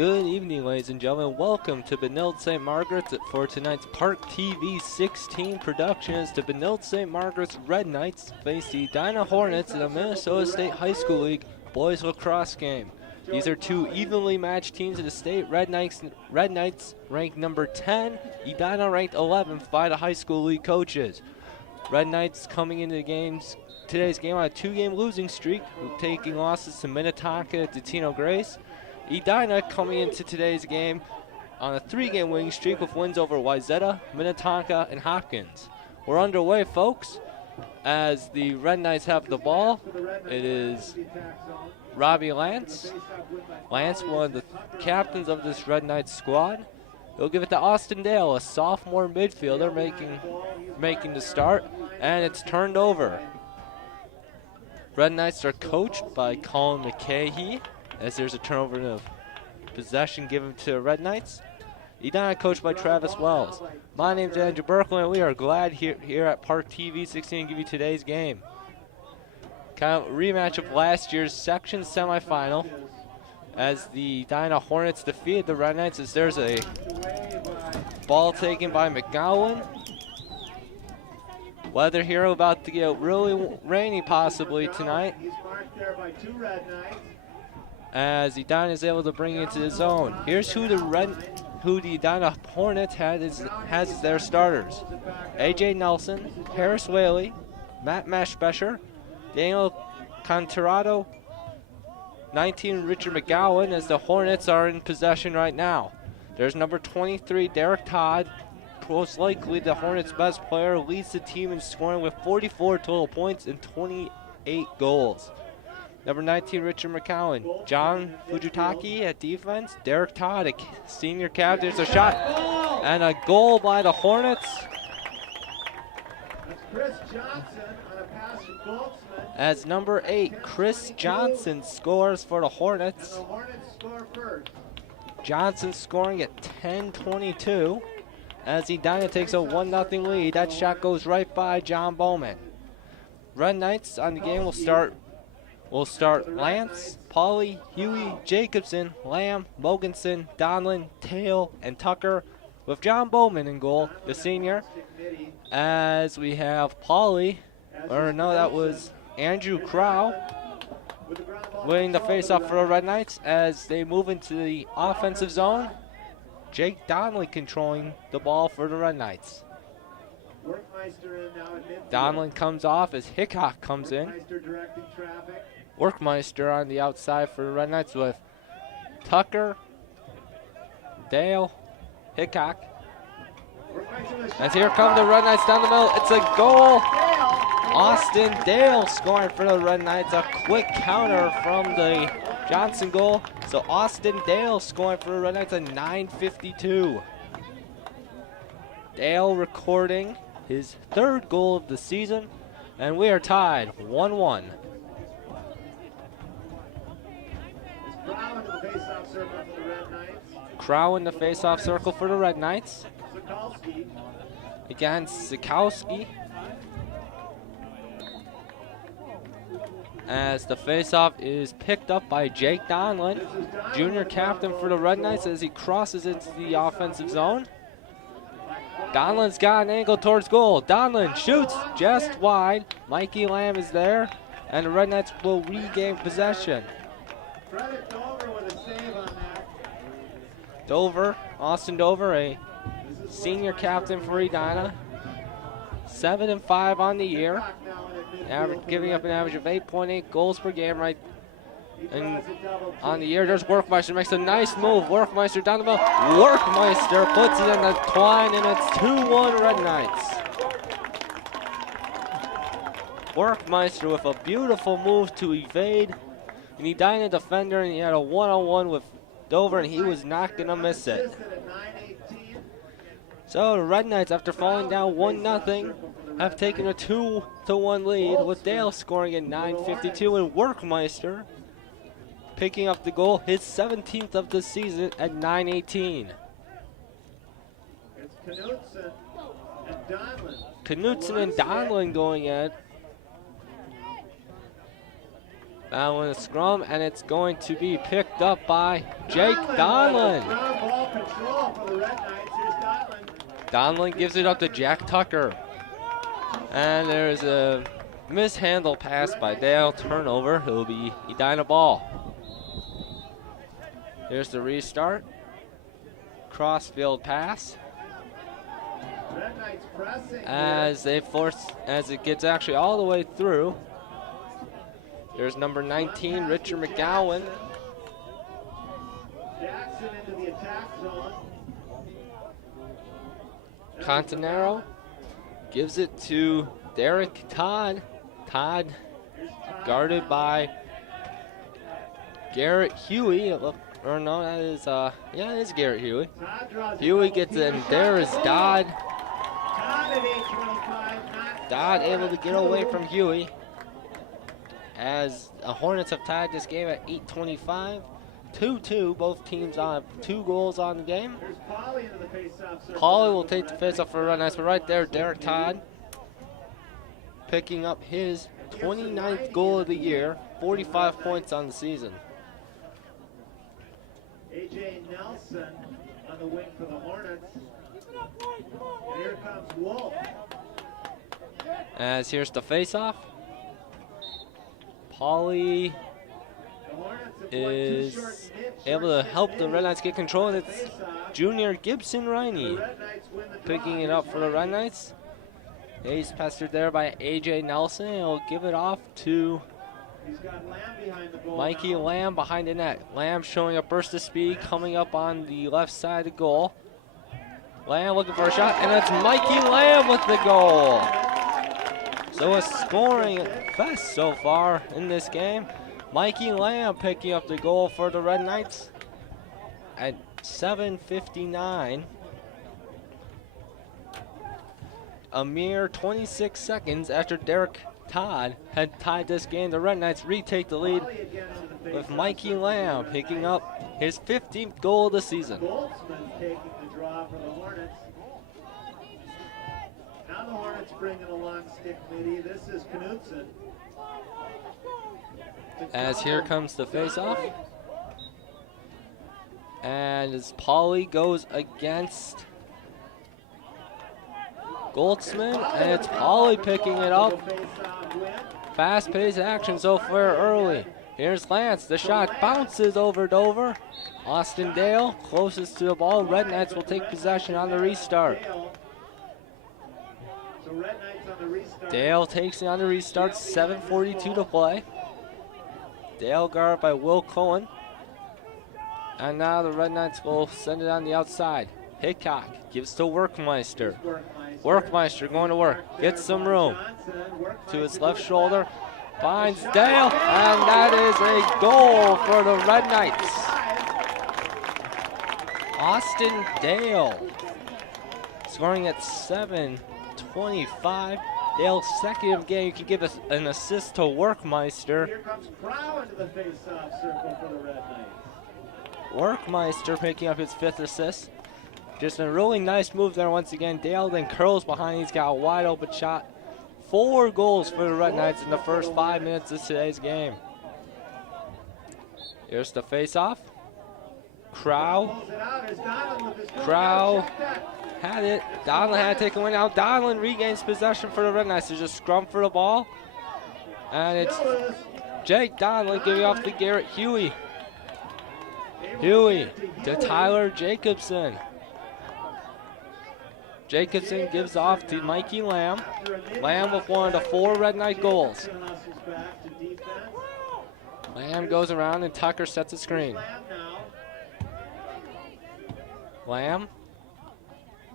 Good evening, ladies and gentlemen. Welcome to Benilde St. Margaret's for tonight's ParkTV 16 production as the Benilde St. Margaret's Red Knights face the Edina Hornets in the Minnesota State High School League boys lacrosse game. These are two evenly matched teams in the state. Red Knights ranked number 10, Edina ranked 11th by the high school league coaches. Red Knights coming into today's game on a two-game losing streak, taking losses to Minnetonka and Tino Grace. Edina coming into today's game on a three-game winning streak with wins over Wayzata, Minnetonka, and Hopkins. We're underway, folks, as the Red Knights have the ball. It is Robbie Lance. Lance, one of the captains of this Red Knights squad. He'll give it to Austin Dale, a sophomore midfielder, making the start, and it's turned over. Red Knights are coached by Colin McCahey, as there's a turnover of possession given to Red Knights. Edina coached by Travis Wells. My name's Andrew Berkland, and we are glad here at ParkTV 16 to give you today's game. Kind of a rematch of last year's section semifinal, as the Edina Hornets defeated the Red Knights, as there's a ball taken by McGowan. Weather here about to get really rainy possibly tonight, as Edina is able to bring it into the zone. Here's who the Edina Hornets has their starters: AJ Nelson, Harris Whaley, Matt Mashbesher, Daniel Conterado, 19 Richard McGowan, as the Hornets are in possession right now. There's number 23 Derek Todd, most likely the Hornets' best player, leads the team in scoring with 44 total points and 28 goals. Number 19, Richard McCowan. John Fujitaki at defense. Derek Todd, a senior captain. There's a shot and a goal by the Hornets. Chris Johnson on a pass from Goldsmith. As number 8, Chris Johnson scores for the Hornets. And the Hornets score first. Johnson scoring at 10:22 as Edina takes a 1-0 lead. That shot goes right by John Bowman. Red Knights on the game will start Lance, Pauly, Huey, Jacobson, Lamb, Mogensen, Donlin, Tail, and Tucker, with John Bowman in goal, the senior. As we have Pauly, or no, that was Andrew Crow, winning the faceoff for the Red Knights as they move into the offensive zone. Jake Donnelly controlling the ball for the Red Knights. Donlin comes off as Hickok comes in. Workmeister on the outside for the Red Knights with Tucker, Dale, Hickok. As here come the Red Knights down the middle. It's a goal. Austin Dale scoring for the Red Knights. A quick counter from the Johnson goal. So Austin Dale scoring for the Red Knights at 9:52. Dale recording his third goal of the season, and we are tied 1-1. Crow in the face-off circle for the Red Knights. Again, Sikowski. As the face-off is picked up by Jake Donlin, junior captain for the Red Knights, as he crosses into the offensive zone. Donlin's got an angle towards goal. Donlin shoots just wide. Mikey Lamb is there, and the Red Knights will regain possession. Austin Dover, a senior captain for Edina, 7-5 on the year, giving up an average of 8.8 goals per game and on the year. There's Workmeister, makes a nice move. Workmeister down the middle. Workmeister puts it in the twine, and it's 2-1 Red Knights. Workmeister with a beautiful move to evade an Edina defender, and he had a one-on-one with Dover, and he was not going to miss it. So the Red Knights, after falling down 1-0, have taken a 2-1 lead, with Dale scoring at 9:52 and Workmeister picking up the goal, his 17th of the season at 9:18. It's Knutson and Donlin. Knutson and Donlin going at Now in a scrum, and it's going to be picked up by Jake Donlin. Ground ball control for the Red Knights. Here's Donlin. Donlin gives it up to Jack Tucker. And there's a mishandle pass by Dale. Turnover. It'll be Edina ball. Here's the restart. Crossfield pass. Red Knights pressing. As it gets actually all the way through. There's number 19, Richard McGowan. Jackson into the attack zone. Contanero gives it to Derek Todd. Todd guarded by Garrett Huey. Or no, that is, yeah, it is Garrett Huey. Huey gets it, and there is Dodd. Dodd able to get away from Huey. As the Hornets have tied this game at 8:25. 2-2, both teams on 2 goals on the game. Pauly will take the face-off for a run. That's right there, Derek Todd picking up his 29th goal of the year, 45 points on the season. A.J. Nelson on the wing for the Hornets. And here comes Wolf. As here's the face-off. Pauly is able to help the Red Knights get control, and it's junior Gibson Riney picking it up for the Red Knights. Ace pestered there by A.J. Nelson. He'll give it off to Mikey Lamb behind the net. Lamb showing a burst of speed coming up on the left side of the goal. Lamb looking for a shot, and it's Mikey Lamb with the goal. So a scoring fest so far in this game. Mikey Lamb picking up the goal for the Red Knights at 7:59. A mere 26 seconds after Derek Todd had tied this game, the Red Knights retake the lead with Mikey Lamb picking up his 15th goal of the season. Goldsman taking the draw for the Hornets. Now the Hornets bringing along stick midi. This is Knutson. As here comes the face-off. And as Pauly goes against Goldsman, and it's Pauly picking it up. Fast-paced action so far early. Here's Lance. The shot bounces over Dover. Austin Dale closest to the ball. Red Knights will take possession on the restart. Dale takes it on the restart. 7:42 to play. Dale guarded by Will Cohen. And now the Red Knights will send it on the outside. Hickok gives to Workmeister. Workmeister going to work. Gets some room to his left shoulder. Finds Dale. And that is a goal for the Red Knights. Austin Dale scoring at 7:25. Dale's second of the game. You can give us an assist to Workmeister. Here comes Crow into the face-off circle for the Red Knights. Workmeister picking up his 5th assist. Just a really nice move there once again. Dale then curls behind. He's got a wide open shot. 4 goals for the Red Knights in the first 5 minutes of today's game. Here's the face-off. Crow had it. Donlin had to take a win out. Donlin regains possession for the Red Knights. There's a scrum for the ball. And it's Jake Donlin giving off to Garrett Huey. Huey to Tyler Jacobson. Jacobson gives off to Mikey Lamb. Lamb with one of the 4 Red Knight goals. Lamb goes around and Tucker sets a screen. Lamb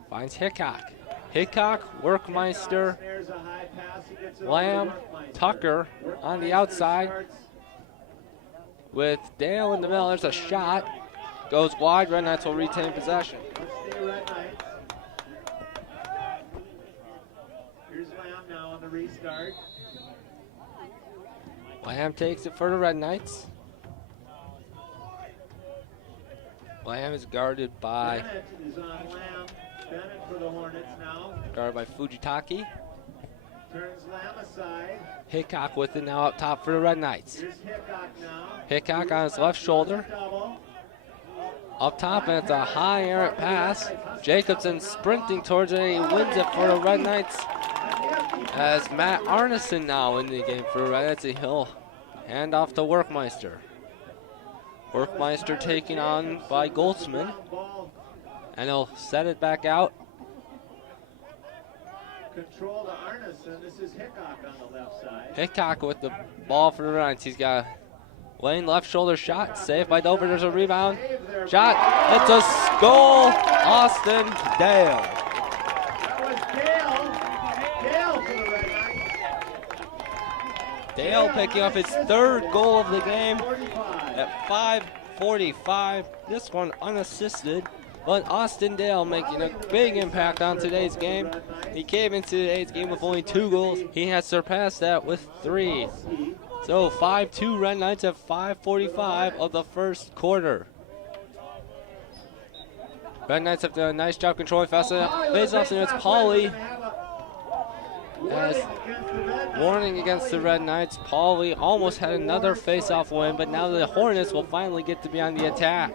finds Hickok. Hickok, Workmeister, Lamb, Tucker on the outside. With Dale in the middle, there's a shot. Goes wide, Red Knights will retain possession. Here's Lamb now on the restart. Lamb takes it for the Red Knights. Lamb is guarded by Bennett is on Lamb. Bennett for the Hornets now. Fujitaki. Turns Lamb aside. Hickok with it now up top for the Red Knights. Here's Hickok now. Hickok on his left shoulder. Double. Up top, and it's a high errant pass. Jacobson sprinting towards it, and he wins it for the Red Knights. As Matt Arneson now in the game for the Red Knights, he'll hand off to Workmeister. Workmeister taken on by Goldsman, and he'll set it back out. Control to Arneson. This is Hickok on the left side. Hickok with the ball for the Red Knights. He's got a lane left shoulder shot, saved by Dover. There's a rebound. Shot, it's a goal, Austin Dale. That was Dale. Dale for the Red Knights. Dale picking up his third goal of the game 45. at 5:45. This one unassisted, but Austin Dale making a big impact on today's game. He came into today's game with only 2 goals. He has surpassed that with 3. So 5-2 Red Knights at 5:45 of the first quarter. Red Knights have done a nice job controlling fast enough. Face-offs, and it's Pauly. As warning against the Red Knights, Pauly almost had another face-off win, but now the Hornets will finally get to be on the attack.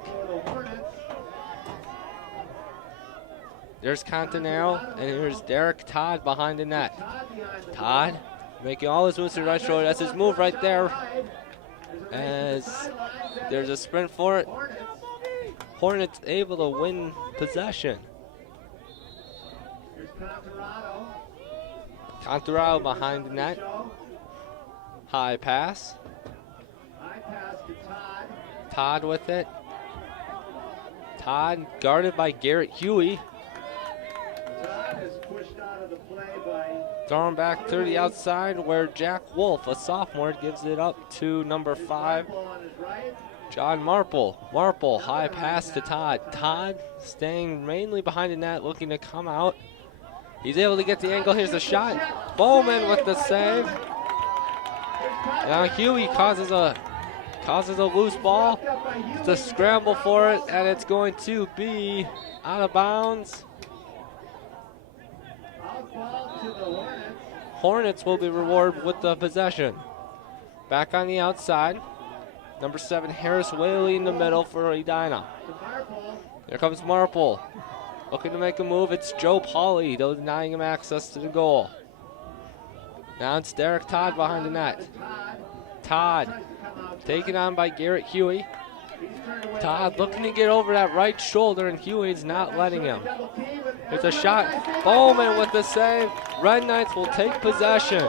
There's Continental, and here's Derek Todd behind the net. Todd making all his moves to the right shoulder. That's his move right there. As there's a sprint for it. Hornets able to win possession. Conturado behind the net. High pass. Todd with it. Todd guarded by Garrett Huey. Thrown back to the outside where Jack Wolf, a sophomore, gives it up to number 5, John Marple. Marple, high pass to Todd. Todd staying mainly behind the net, looking to come out. He's able to get the angle. Here's the shot. Bowman with the save. Now Huey causes a loose ball. It's a scramble for it, and it's going to be out of bounds. Hornets will be rewarded with the possession. Back on the outside. Number 7, Harris Whaley in the middle for Edina. There comes Marple. Looking to make a move. It's Joe Pauly, though denying him access to the goal. Now it's Derek Todd behind the net. Todd taken on by Garrett Huey. Todd looking to get over that right shoulder, and Huey's not letting him. It's a shot. Bowman with the save. Red Knights will take possession.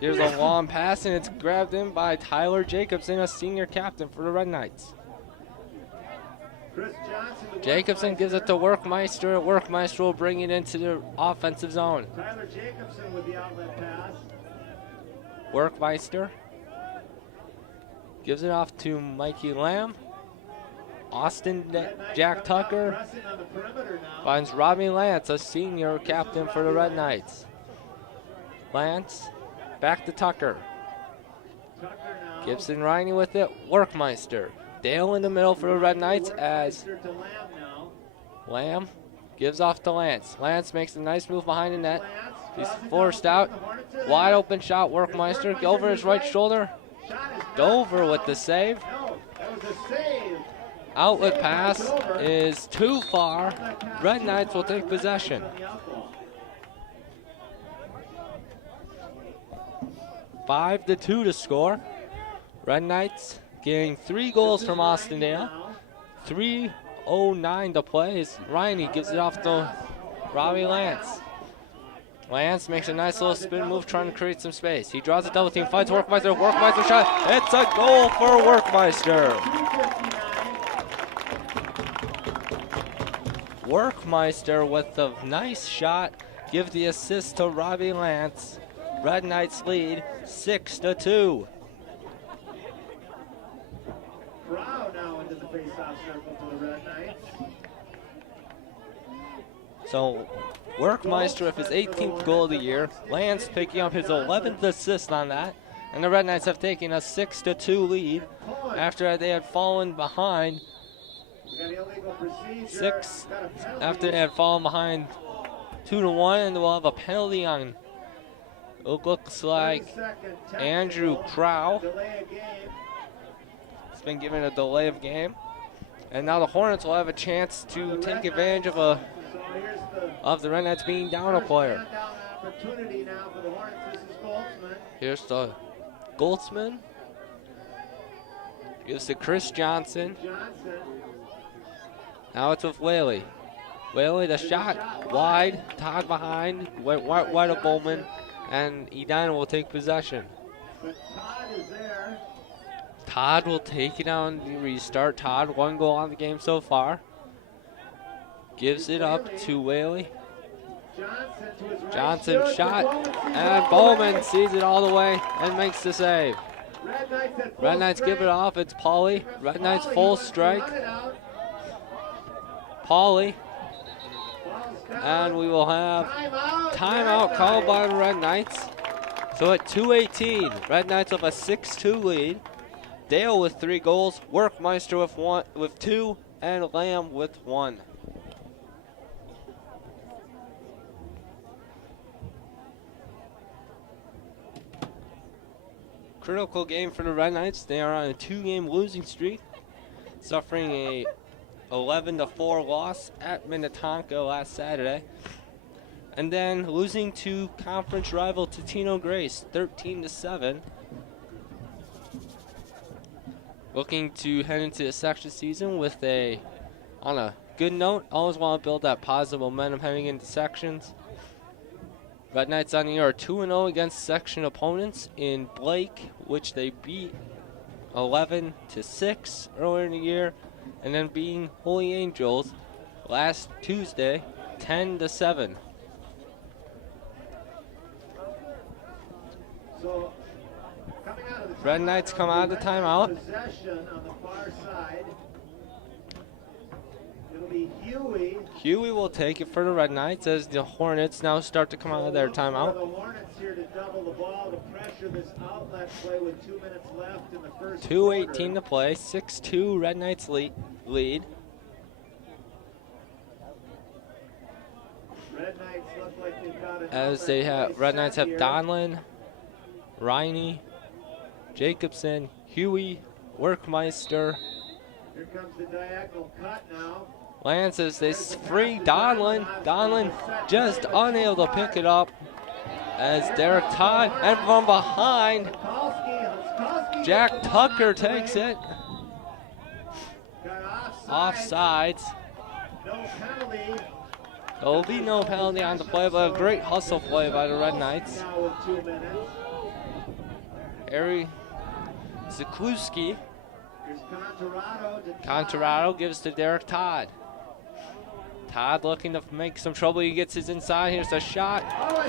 Here's a long pass, and it's grabbed in by Tyler Jacobson, a senior captain for the Red Knights. Jacobson gives it to Workmeister. Workmeister will bring it into the offensive zone. Tyler Jacobson with the outlet pass. Workmeister gives it off to Mikey Lamb. Jack Tucker finds Robbie Lance, a senior captain for the Red Knights. Lance back to Tucker. Gibson Riney with it. Workmeister. Dale in the middle for the Red Knights as Lamb gives off to Lance. Lance makes a nice move behind the net. He's forced out. Wide open shot. Workmeister over his right shoulder. Dover with the save. Outlet pass is too far. Red Knights will take possession. Five to 2 to score. Red Knights getting 3 goals from Austindale. 3:09 to play. Riney gives it off to Robbie Lance. Lance makes a nice little spin move trying to create some space. He draws a double team, fights Workmeister. Workmeister shot. It's a goal for Workmeister. Workmeister with a nice shot. Give the assist to Robbie Lance. Red Knights lead 6-2. Brow now into the face-off circle for the Red Knights. So Workmeister with his 18th goal of the year. Lance picking up his 11th assist on that. And the Red Knights have taken a 6-2 lead after they had fallen behind illegal procedure. 6 Got a penalty. after they had fallen behind 2-1, and we'll have a penalty on. It looks like 30-second Andrew technical. Crow. Delay of game. It's been given a delay of game. And now the Hornets will have a chance to take advantage of So here's the Red Knights being down a first player. man down opportunity now for the Hornets. This is Goldsman. Here's the Goldsman. Gives to Chris Johnson. Johnson. Now it's with Whaley. Whaley, the shot wide. Todd behind. Went wide of Bowman. And Edina will take possession. But Todd is there. Todd will take it on the restart. Todd, 1 goal on the game so far. Gives it up to Whaley. Johnson to his right. Johnson Shoots, shot. Bowman sees And it. Bowman sees it all the way and makes the save. Red Knights at full Red Knights give it strength. off. It's Pauly. Red Knights Pauly, full he wants to strike. run it out. Pauly. Ball's down. And we will have Timeout. timeout called by the Red Knights. So at 2:18, Red Knights have a 6-2 lead. Dale with 3 goals, Workmeister with 2, and Lamb with 1. Critical game for the Red Knights. They are on a 2-game losing streak, suffering a 11-4 loss at Minnetonka last Saturday, and then losing to conference rival Totino Grace 13-7. Looking to head into the section season with on a good note. Always want to build that positive momentum heading into sections. Red Knights on the year are 2-0 against section opponents in Blake, which they beat 11-6 earlier in the year, and then beating Holy Angels last Tuesday 10-7. So, coming out of the Red Knights come out of the timeout. Possession on the far side. It'll be Huey. Huey will take it for the Red Knights as the Hornets now start to come out of their Look for timeout. the Hornets here to double the ball, to pressure this outlet play with 2 minutes left in the first 2:18 to quarter. play. 6-2 Red Knights lead. Red Knights look like they've got an As outlet they play have Red set Knights have here. Donlin, Riney, Jacobson, Huey, Workmeister, Here comes the diagonal cut now. Lance as they free Donlin. Donlin just unable to pick it up as Derek Todd, and from behind, Huskalski Jack Tucker takes it. got Offsides. No penalty. There will be no penalty on the play, but a great hustle play by the Red Knights. Now with 2 minutes. Harry Zakluski. Here's Contorado to Contorado gives to Derek Todd. Todd looking to make some trouble. He gets his inside. Here's a shot.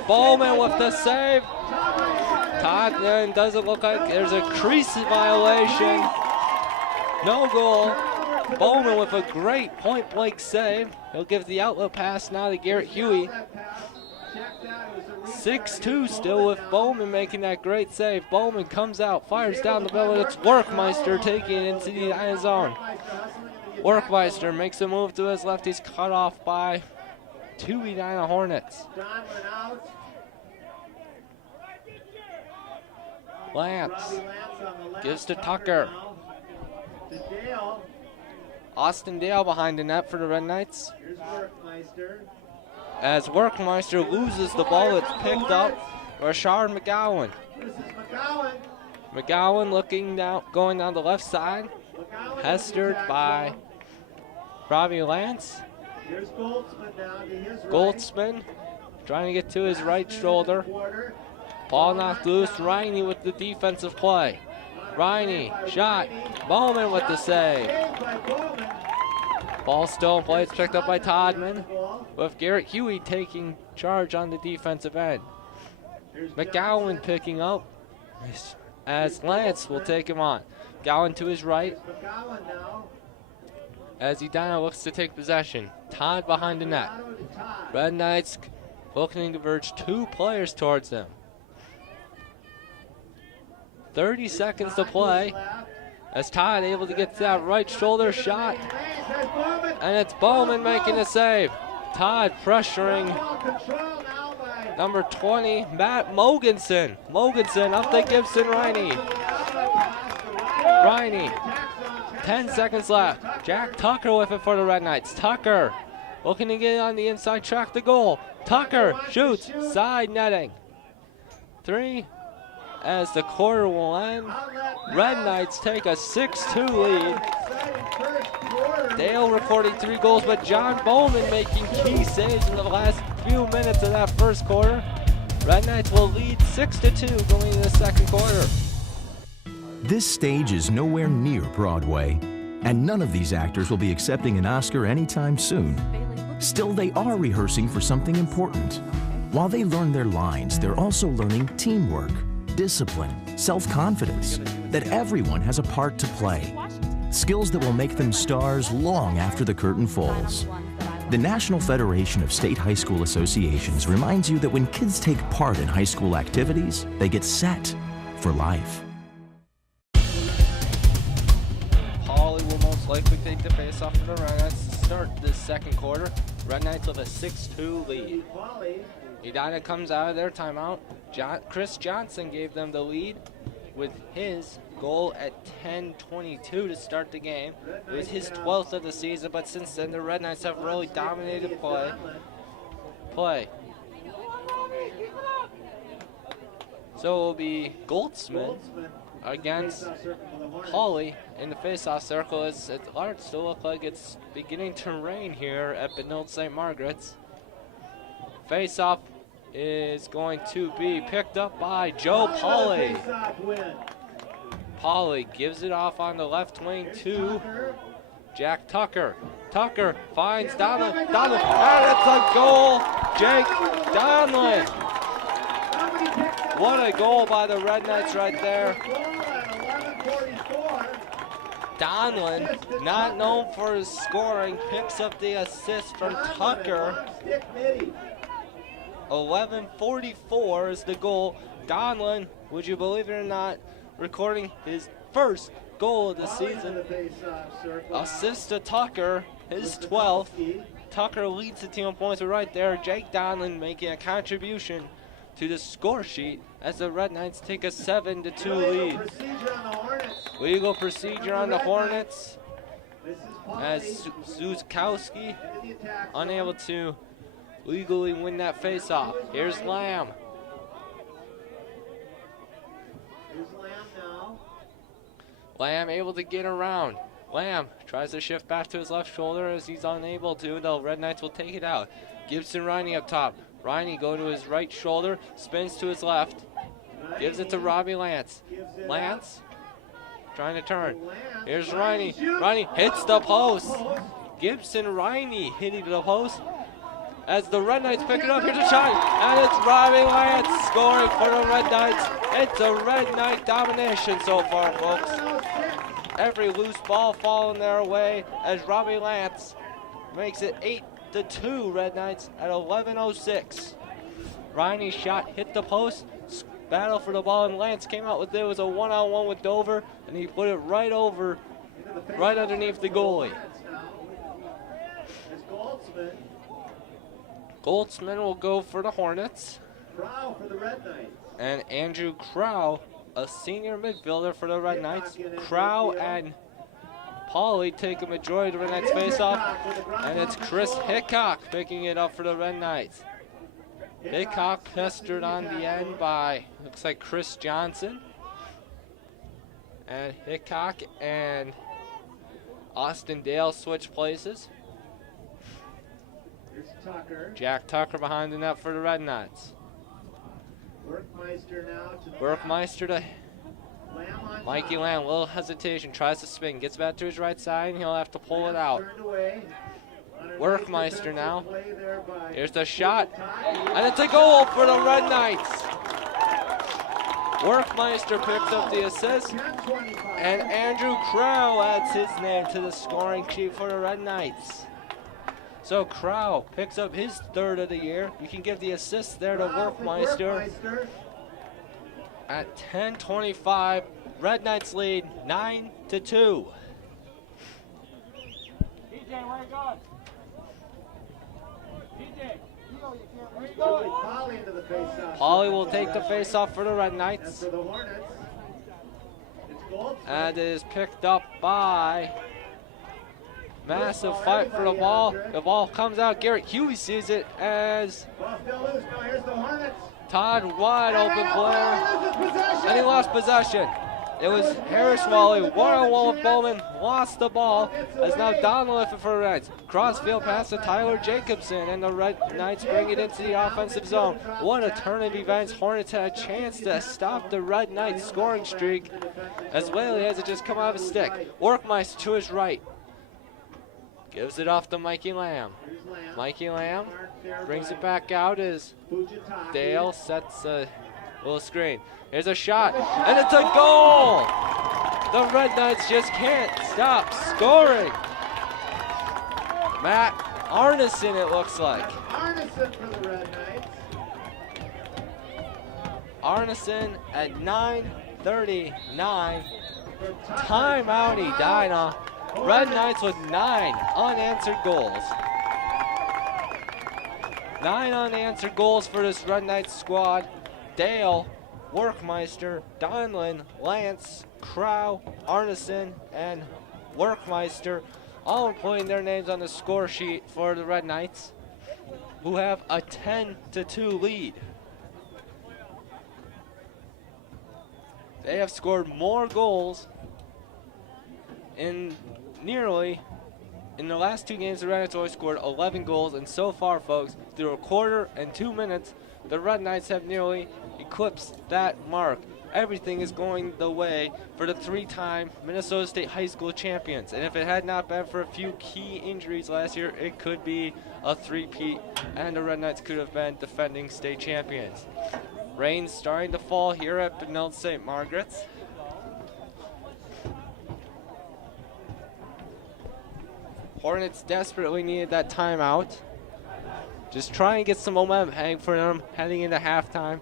Bowman with the save. Todd then doesn't look like there's a crease violation. No goal. Bowman with a great point-blank save. He'll give the outlet pass now to Garrett Huey. 6-2 still with Bowman making that great save. Bowman comes out, fires down the middle. It's Workmeister taking it into the end zone. Workmeister makes a move to his left. He's cut off by 2 Edina Hornets. Lance gives to Tucker. Austin Dale behind the net for the Red Knights. Here's Workmeister. As Workmeister loses the ball, it's picked up. Rashard McGowan. This is McGowan. McGowan looking down, going down the left side. McGowan Hestered by Robbie Lance. Here's Goldsman now to his right. Goldsman trying to get to his right shoulder. Quarter. Ball knocked loose. Riney with the defensive play. Riney, shot. Bowman with the save. Saved by Bowman. Ball still in play. It's picked up by Toddman, with Garrett Huey taking charge on the defensive end. Here's McGowan Johnson. picking up as Lance will take him on. Gowan to his right Here's McGowan now. as Edina looks to take possession. Todd behind the net. Contorado to Todd. Red Knights looking to converge 2 players towards them. 30 seconds to play. As Todd able to get that right shoulder shot. And it's Bowman making the save. Todd pressuring number 20, Matt Mogensen. Mogensen up to Gibson Riney. Riney, 10 seconds left. Jack Tucker with it for the Red Knights. Tucker looking to get on the inside track to goal. Tucker shoots, side netting. 3 as the quarter will end. Red Knights take a 6-2 lead. Dale recording 3 goals, but John Bowman making key saves in the last few minutes of that first quarter. Red Knights will lead 6-2 going into the second quarter. This stage is nowhere near Broadway, and none of these actors will be accepting an Oscar anytime soon. Still, they are rehearsing for something important. While they learn their lines, they're also learning teamwork, discipline, self-confidence, that everyone has a part to play. Skills that will make them stars long after the curtain falls. The National Federation of State High School Associations reminds you that when kids take part in high school activities, they get set for life. Pauly will most likely take the face-off for the Red Knights to start this second quarter. Red Knights with a 6-2 lead. Edina comes out of their timeout. Chris Johnson gave them the lead with his goal at 10:22 to start the game. It was his 12th of the season, but since then the Red Knights have really dominated play. So it will be Goldsman against Pauly in the face-off circle. It's starting to look like it's beginning to rain here at Benilde St. Margaret's. Face-off is going to be picked up by Joe Pauly. Pauly gives it off on the left wing to Jack Tucker. Tucker finds Donlin. And it's a goal. Jake Donlin. What a goal by the Red Knights right there. Donlin, not known for his scoring, picks up the assist from Tucker. 11:44 is the goal. Donlin, would you believe it or not, recording his first goal of the season. Assist to Tucker, his 12th. Tucker leads the team on points right there. Jake Donlin making a contribution to the score sheet as the Red Knights take a 7-2 lead. Legal procedure on the Hornets as Zuzkowski unable to legally win that face-off. Here's Lamb. Lamb able to get around. Lamb tries to shift back to his left shoulder as he's unable to. The Red Knights will take it out. Gibson Riney up top. Riney go to his right shoulder, spins to his left. Gives it to Robbie Lance. Lance trying to turn. Here's Riney. Riney hits the post. Gibson Riney hitting the post. As the Red Knights pick it up, here's a shot, and it's Robbie Lance scoring for the Red Knights. It's a Red Knight domination so far, folks. Every loose ball falling their way as Robbie Lance makes it 8-2 Red Knights at 11:06. Riney's shot hit the post, battle for the ball, and Lance came out with it. It was a one-on-one with Dover, and he put it right underneath the goalie. Goldsman will go for the Hornets. Crow for the Red Knights. And Andrew Crow, a senior midfielder for the Red Knights. Crow and Pauly take a majority of the Red Knights face-off. And it's Chris Hickok picking it up for the Red Knights. Hickok pestered on the end by, looks like Chris Johnson. And Hickok and Austin Dale switch places. Tucker. Jack Tucker behind the net for the Red Knights. Workmeister now to the Workmeister to Lamb. Mikey Lamb, little hesitation, tries to spin, gets back to his right side, and he'll have to pull it out. Workmeister now. Here's the shot, and it's a goal for the Red Knights. Workmeister picks up the assist, and Andrew Crow adds his name to the scoring sheet for the Red Knights. So Crow picks up his third of the year. You can give the assist there to Workmeister. at 10:25. Red Knights lead 9-2. Polly will take the face-off for the Red Knights. And it is picked up by massive fight for the ball. The ball comes out. Garrett Huey sees it as Todd wide open player. And he lost possession. It was Harris Wally, one-on-one with Bowman, lost the ball, as now Donald lifted for the Reds. Crossfield pass to Tyler Jacobson, and the Red Knights bring it into the offensive zone. What a turn of events. Hornets had a chance to stop the Red Knights scoring streak, as Whaley has it just come out of his stick. Workmeister to his right. Gives it off to Mikey Lamb. Mikey Lamb brings it back out as Dale sets a little screen. Here's a shot, and it's a goal! The Red Knights just can't stop scoring. Matt Arneson, it looks like. Arneson for the Red Knights. Arneson at 9:39. Timeout, Edina. Red Knights with 9 unanswered goals. 9 unanswered goals for this Red Knights squad. Dale, Workmeister, Donlin, Lance, Crow, Arneson, and Workmeister, all putting their names on the score sheet for the Red Knights, who have a 10-2 lead. They have scored more goals in the last 2 games. The Red Knights only scored 11 goals, and so far, folks, through a quarter and 2 minutes, the Red Knights have nearly eclipsed that mark. Everything is going the way for the 3-time Minnesota State High School champions. And if it had not been for a few key injuries last year, it could be a three-peat, and the Red Knights could have been defending state champions. Rain's starting to fall here at Benilde St. Margaret's. Hornets desperately needed that timeout. Just try and get some momentum for them heading into halftime.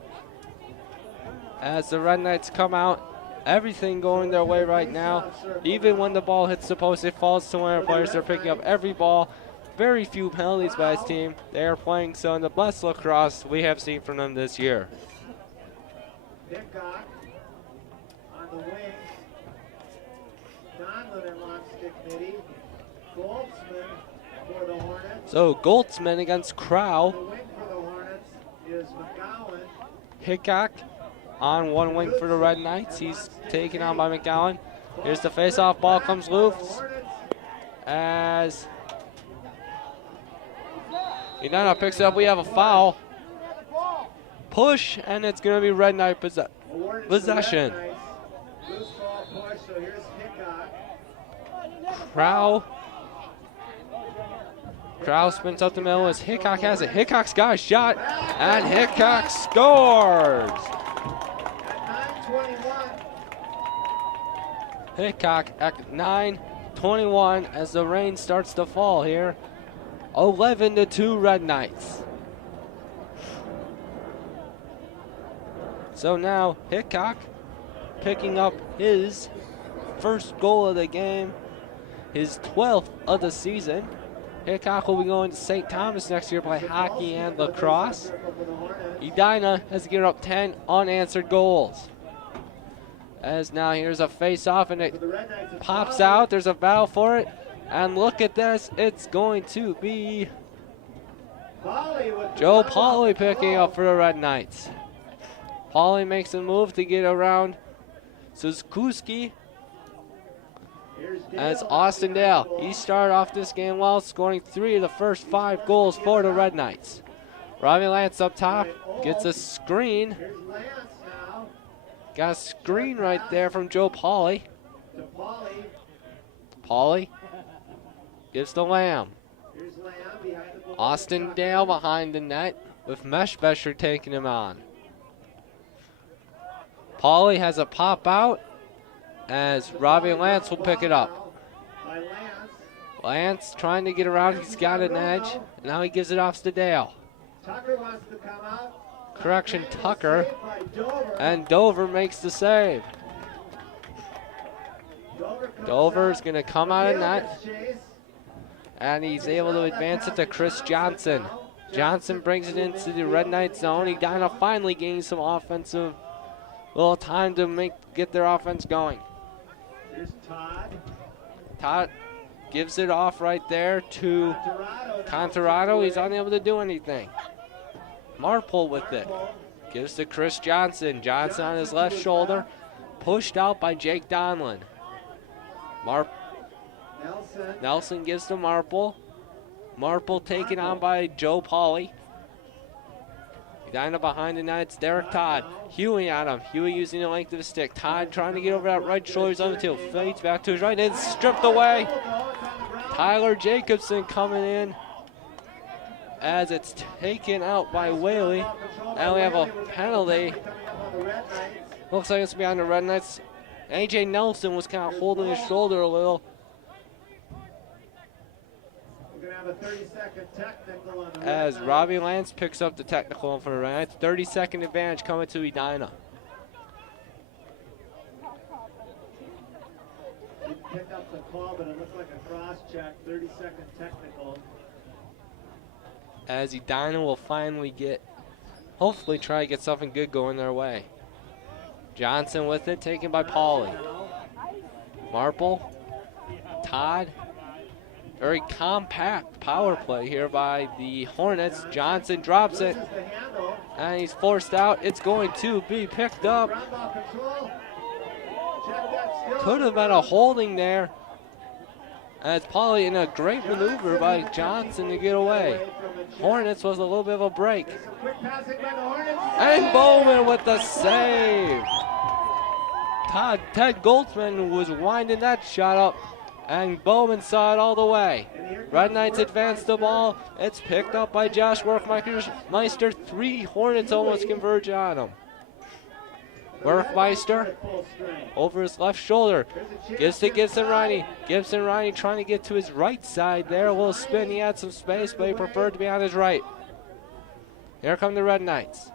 As the Red Knights come out, everything going their way right now. Even when the ball hits the post, it falls to one of their players. They're picking up every ball. Very few penalties by this team. They are playing some of the best lacrosse we have seen from them this year. Hickok on the wing. Donlin and long stick midi. Goldsman for the Hornets. So Goldsman against Crow. The wing for the Hornets is McGowan. Hickok on one wing for the Red Knights. He's taken on by McGowan. Here's the face-off, ball comes loose as Edina picks it up. We have a foul. Push, and it's going to be Red Knight possession. Loose ball push, so here's Hickok. Crow spins up the middle as Hickok has it. Hickok's got a shot, and Hickok scores. At 9:21. Hickok at 9:21 as the rain starts to fall here. 11-2 Red Knights. So now Hickok picking up his first goal of the game, his 12th of the season. Hickok will be going to St. Thomas next year to play hockey and lacrosse. Edina has given up 10 unanswered goals. As now here's a face-off, and it pops out. There's a battle for it. And look at this. It's going to be Joe Pauly picking up for the Red Knights. Pauly makes a move to get around Suzuki. As Austin Dale, he started off this game well, scoring 3 of the first 5 goals for the Red Knights. Robbie Lance up top, gets a screen. Got a screen right there from Joe Pauly. Pauly gives to Lamb. Austin Dale behind the net with Meshbesher taking him on. Pauly has a pop out as Robbie Lance will pick it up. Lance trying to get around. He's got an edge. Now he gives it off to Dale. Tucker wants to come out. Correction, Tucker. And Dover makes the save. Dover's going to come out of net. And he's able to advance it to Chris Johnson. Johnson brings it into the Red Knights zone. Edina finally gains some offensive, little time to get their offense going. Here's Todd. Todd gives it off right there to Contorado. He's unable to do anything. Marple with it. Gives to Chris Johnson. Johnson on his left shoulder. Pushed out by Jake Donlin. Nelson gives to Marple. Marple taken on by Joe Pauly. Edina behind the net, it's Derek Todd. Huey on him. Huey using the length of his stick. Todd trying to get over that right shoulder. He's on the tail. Fades back to his right and stripped away. Tyler Jacobson coming in as it's taken out by Whaley. Now we have a penalty. Looks like it's behind the Red Knights. AJ Nelson was kind of holding his shoulder a little. A 30-second technical on the As Robbie Lance picks up the technical for the Red Knights. 30-second advantage coming to Edina. Didn't pick up the call, but it looked like a cross-check. 30-second technical. As Edina will finally hopefully try to get something good going their way. Johnson with it, taken by Pauly. Marple, Todd. Very compact power play here by the Hornets. Johnson drops it, and he's forced out. It's going to be picked up. Could have been a holding there. And it's Pauly in a great maneuver by Johnson to get away. Hornets was a little bit of a break. And Bowman with the save. Ted Goldsman was winding that shot up. And Bowman saw it all the way. Red Knights advance the ball. It's picked up by Josh Workmeister. 3 Hornets almost converge on him. Workmeister over his left shoulder. Gives to Gibson Riney. Gibson Riney trying to get to his right side there. A little spin. He had some space, but he preferred to be on his right. Here come the Red Knights.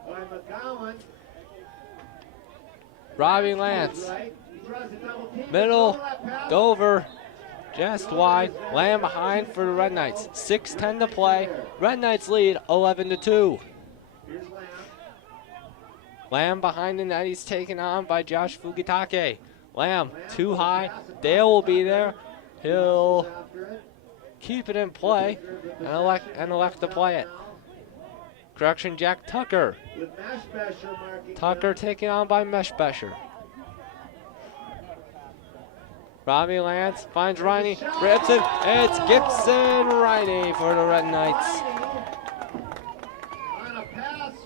Robbie Lance. Middle. Dover. Just wide. Lamb behind for the Red Knights. 6:10 to play. Red Knights lead 11-2. Lamb behind the net. He's taken on by Josh Fugitake. Lamb too high. Dale will be there. He'll keep it in play and elect to play it. Correction, Jack Tucker. Tucker taken on by Meshbesher. Robbie Lance finds Riney, rips it. It's Gibson Riney for the Red Knights.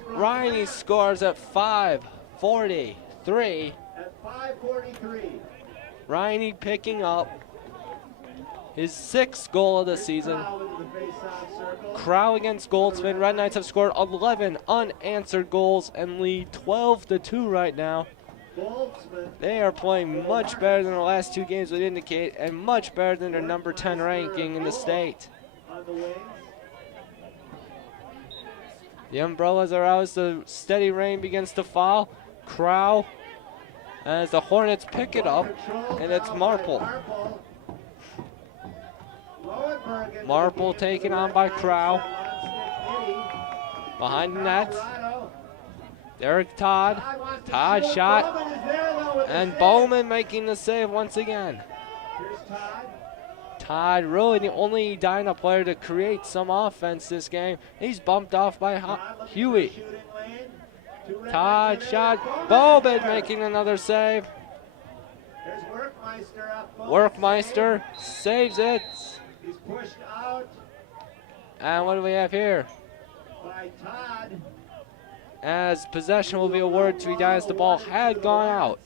Riney scores at 5:43. Riney picking up his 6th goal of the season. Crow against Goldsman. Red Knights have scored 11 unanswered goals and lead 12-2 right now. They are playing much better than the last 2 games would indicate, and much better than their number 10 ranking in the state. The umbrellas are out as the steady rain begins to fall. Crow as the Hornets pick it up, and it's Marple. Marple taken on by Crow. Behind the net. Derek Todd. Todd shot. And Bowman making the save once again. Todd really the only Edina player to create some offense this game. He's bumped off by Huey. Todd shot. Bowman making another save. Workmeister saves it. And what do we have here? As possession will be awarded to Edina as the ball had gone out.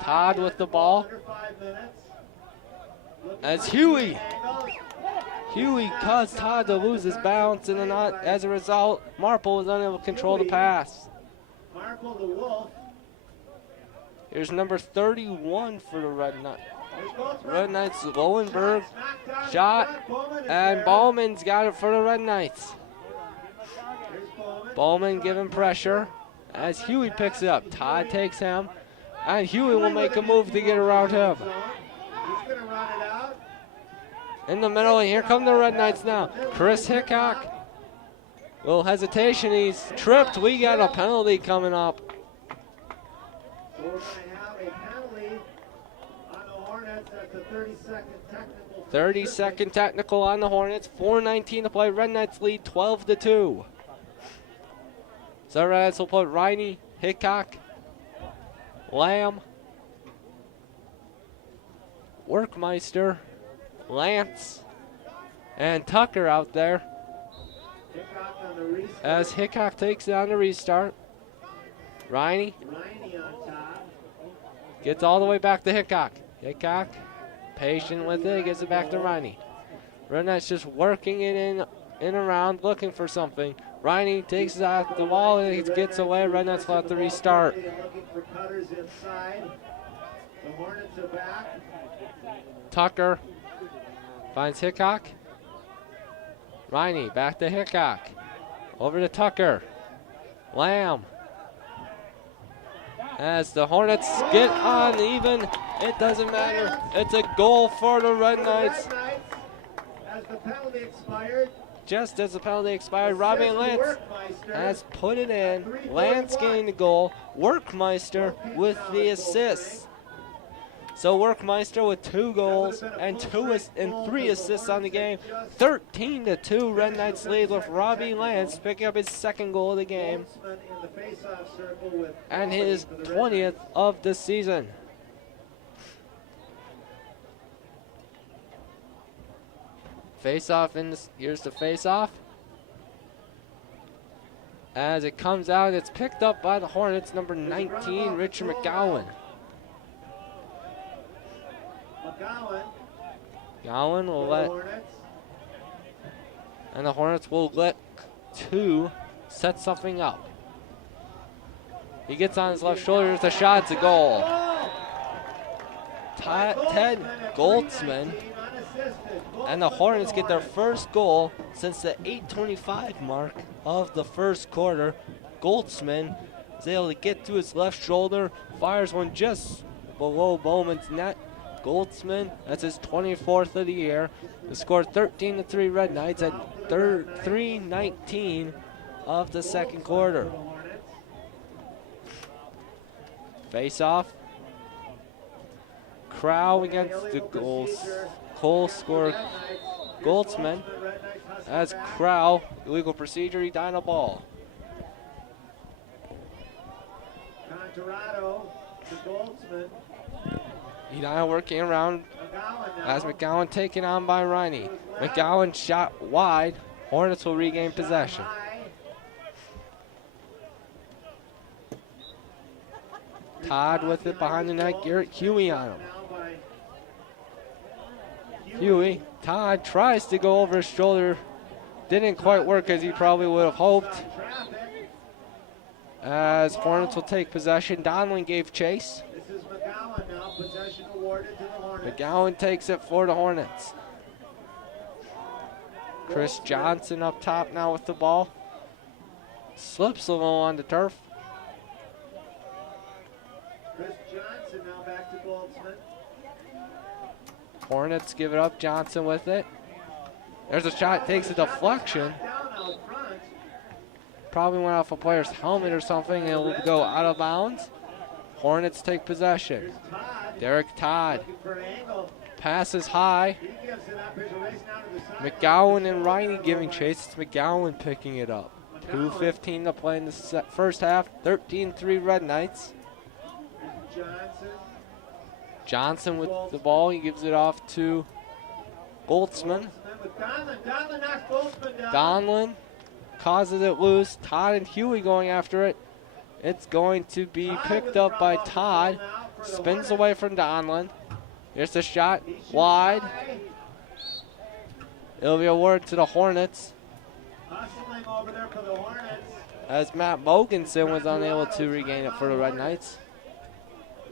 Todd with the ball. As Huey caused Todd to lose his balance, and as a result, Marple was unable to control the pass. Here's number 31 for the Red Knights. Red Knights, Lowenberg, shot, and Bowman's got it for the Red Knights. Bowman giving pressure as Huey picks it up. Todd takes him, and Huey will make a move to get around him. In the middle, and here come the Red Knights now. Chris Hickok, little hesitation, he's tripped. We got a penalty coming up. So we're going to have a penalty on the Hornets. That's a 30-second technical. 30-second technical on the Hornets. 4:19 to play. Red Knights lead 12-2. So Red Knights will put Riney, Hickok, Lamb, Workmeister, Lance, and Tucker out there. Hickok on the restart. As Hickok takes it on the restart. Riney Riney on top. gets all the way back to Hickok. Hickok, patient with it, gets it back to Riney. Red Knights just working it in and around, looking for something. Riney takes it out the wall and it gets away. Red Knights will have to restart. Looking for cutters inside. The Hornets are back. Tucker finds Hickok. Riney back to Hickok. Over to Tucker. Lamb. As the Hornets get on even, it doesn't matter. It's a goal for the Red Knights. As the penalty expired. Just as the penalty expired, Robbie Lance has put it in. Lance getting the goal. Workmeister with the assist. So Workmeister with 2 goals and 3 assists on the game. 13-2 Red Knights lead with Robbie Lance picking up his 2nd goal of the game and his 20th of the season. Face-off, here's the face-off. As it comes out, it's picked up by the Hornets, number 19, Richard McGowan. McGowan will let, and the Hornets will let 2 set something up. He gets on his left shoulder, it's a shot, it's a goal. Ted Goldsman and the Hornets get their first goal since the 8:25 mark of the first quarter. Goldsman is able to get to his left shoulder, fires one just below Bowman's net. Goldsman, that's his 24th of the year. The score 13-3 Red Knights at 3:19 of the second quarter. Face off. Crow against the goals. Cole scored Goldsman. As Crow, illegal procedure, Edina ball. Contorado to Goldsman. Edina working around as McGowan taken on by Riney. McGowan shot wide. Hornets will regain possession. Todd with it behind the net. Garrett Huey on him. Huey, Todd tries to go over his shoulder. Didn't quite work as he probably would have hoped. As Hornets will take possession. Donlin gave chase. This is McGowan now. Possession awarded to the Hornets. McGowan takes it for the Hornets. Chris Johnson up top now with the ball. Slips a little on the turf. Chris Johnson now back to Goldsman. Hornets give it up. Johnson with it. There's a shot, takes a deflection. Probably went off a player's helmet or something. It'll go out of bounds. Hornets take possession. Derek Todd passes high. McGowan and Riney giving chase. It's McGowan picking it up. 2:15 to play in the first half. 13-3 Red Knights. Johnson with the ball. He gives it off to Goldsman. Donlin causes it loose. Todd and Huey going after it. It's going to be picked up by Todd. Spins away from Donlin. Here's the shot. Wide. It'll be awarded to the Hornets. As Matt Mogensen was unable to regain it for the Red Knights.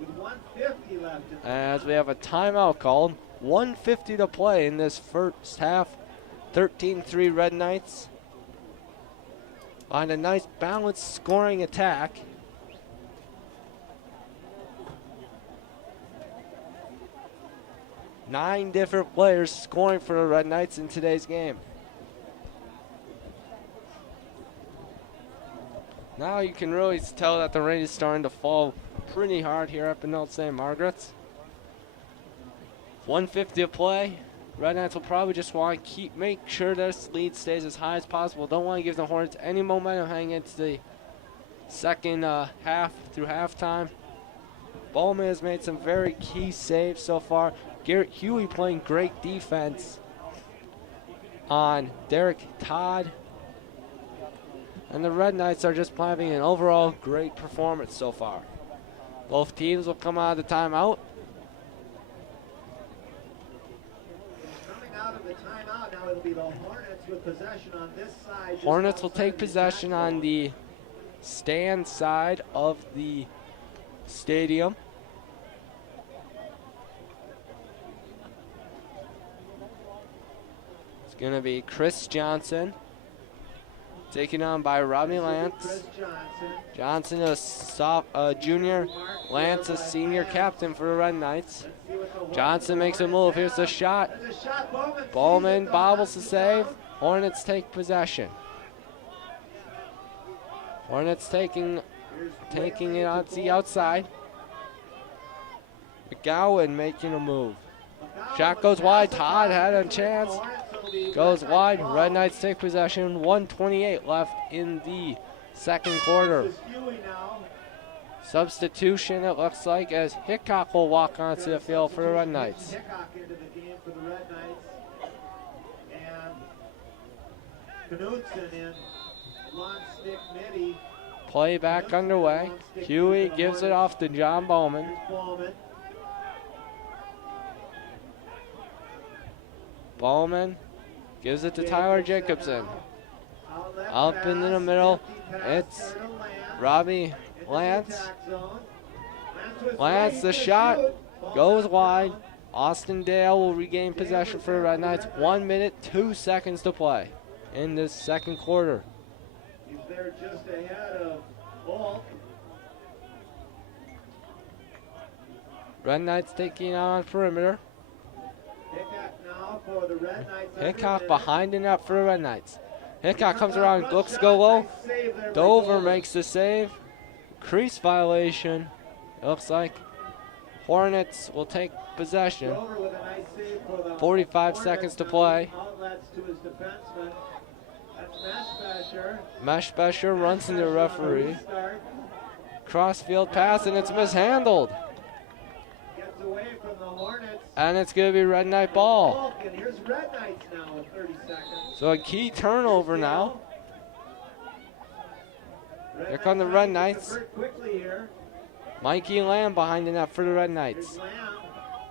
with 150 left. As we have a timeout called. 1:50 to play in this first half. 13-3 Red Knights. On a nice balanced scoring attack. Nine different players scoring for the Red Knights in today's game. Now you can really tell that the rain is starting to fall pretty hard here at Benilde St. Margaret's. 1:50 to play. Red Knights will probably just want to make sure this lead stays as high as possible. Don't want to give the Hornets any momentum heading into the second half through halftime. Bowman has made some very key saves so far. Garrett Huey playing great defense on Derek Todd. And the Red Knights are just having an overall great performance so far. Both teams will come out of the timeout. Coming out of the timeout now, it'll be the Hornets with possession on this side. Hornets will take possession on the stand side of the stadium. It's going to be Chris Johnson taken on by Robbie Lance. Johnson, a junior. Lance, a senior captain for the Red Knights. Johnson makes a move. Here's the shot. Bowman bobbles the save. Hornets take possession. Hornets taking it on the outside. McGowan making a move. Shot goes wide. Todd had a chance. Goes wide. Red Knights take possession. 1:28 left in the second quarter. Substitution, it looks like, as Hickok will walk onto the field for the Red Knights. Hickok into the game for the Red Knights. And Knudsen in long stick midi. Play back underway. Huey gives it off to John Bowman. Bowman gives it to Tyler Jacobson. Up into the middle, it's Robbie Lance. Lance, the shot goes wide. Austin Dale will regain possession for the Red Knights. 1 minute, 2 seconds to play in this second quarter. He's there just ahead of Volk. Red Knights taking on perimeter. Hickok now for the Red Knights. Hickok behind the net for the Red Knights. Hickok comes around, looks to go low. Dover makes the save. Crease violation. It looks like Hornets will take possession. 45 seconds to play. Outlets to his defenseman. That's Meshbesher runs into the referee. Crossfield pass, and it's mishandled. Gets away from the Hornets. And it's going to be Red Knight ball. And here's Red Knights now with 30 seconds. So a key turnover now. Here come the Red Knights. Mikey Lamb behind the net for the Red Knights.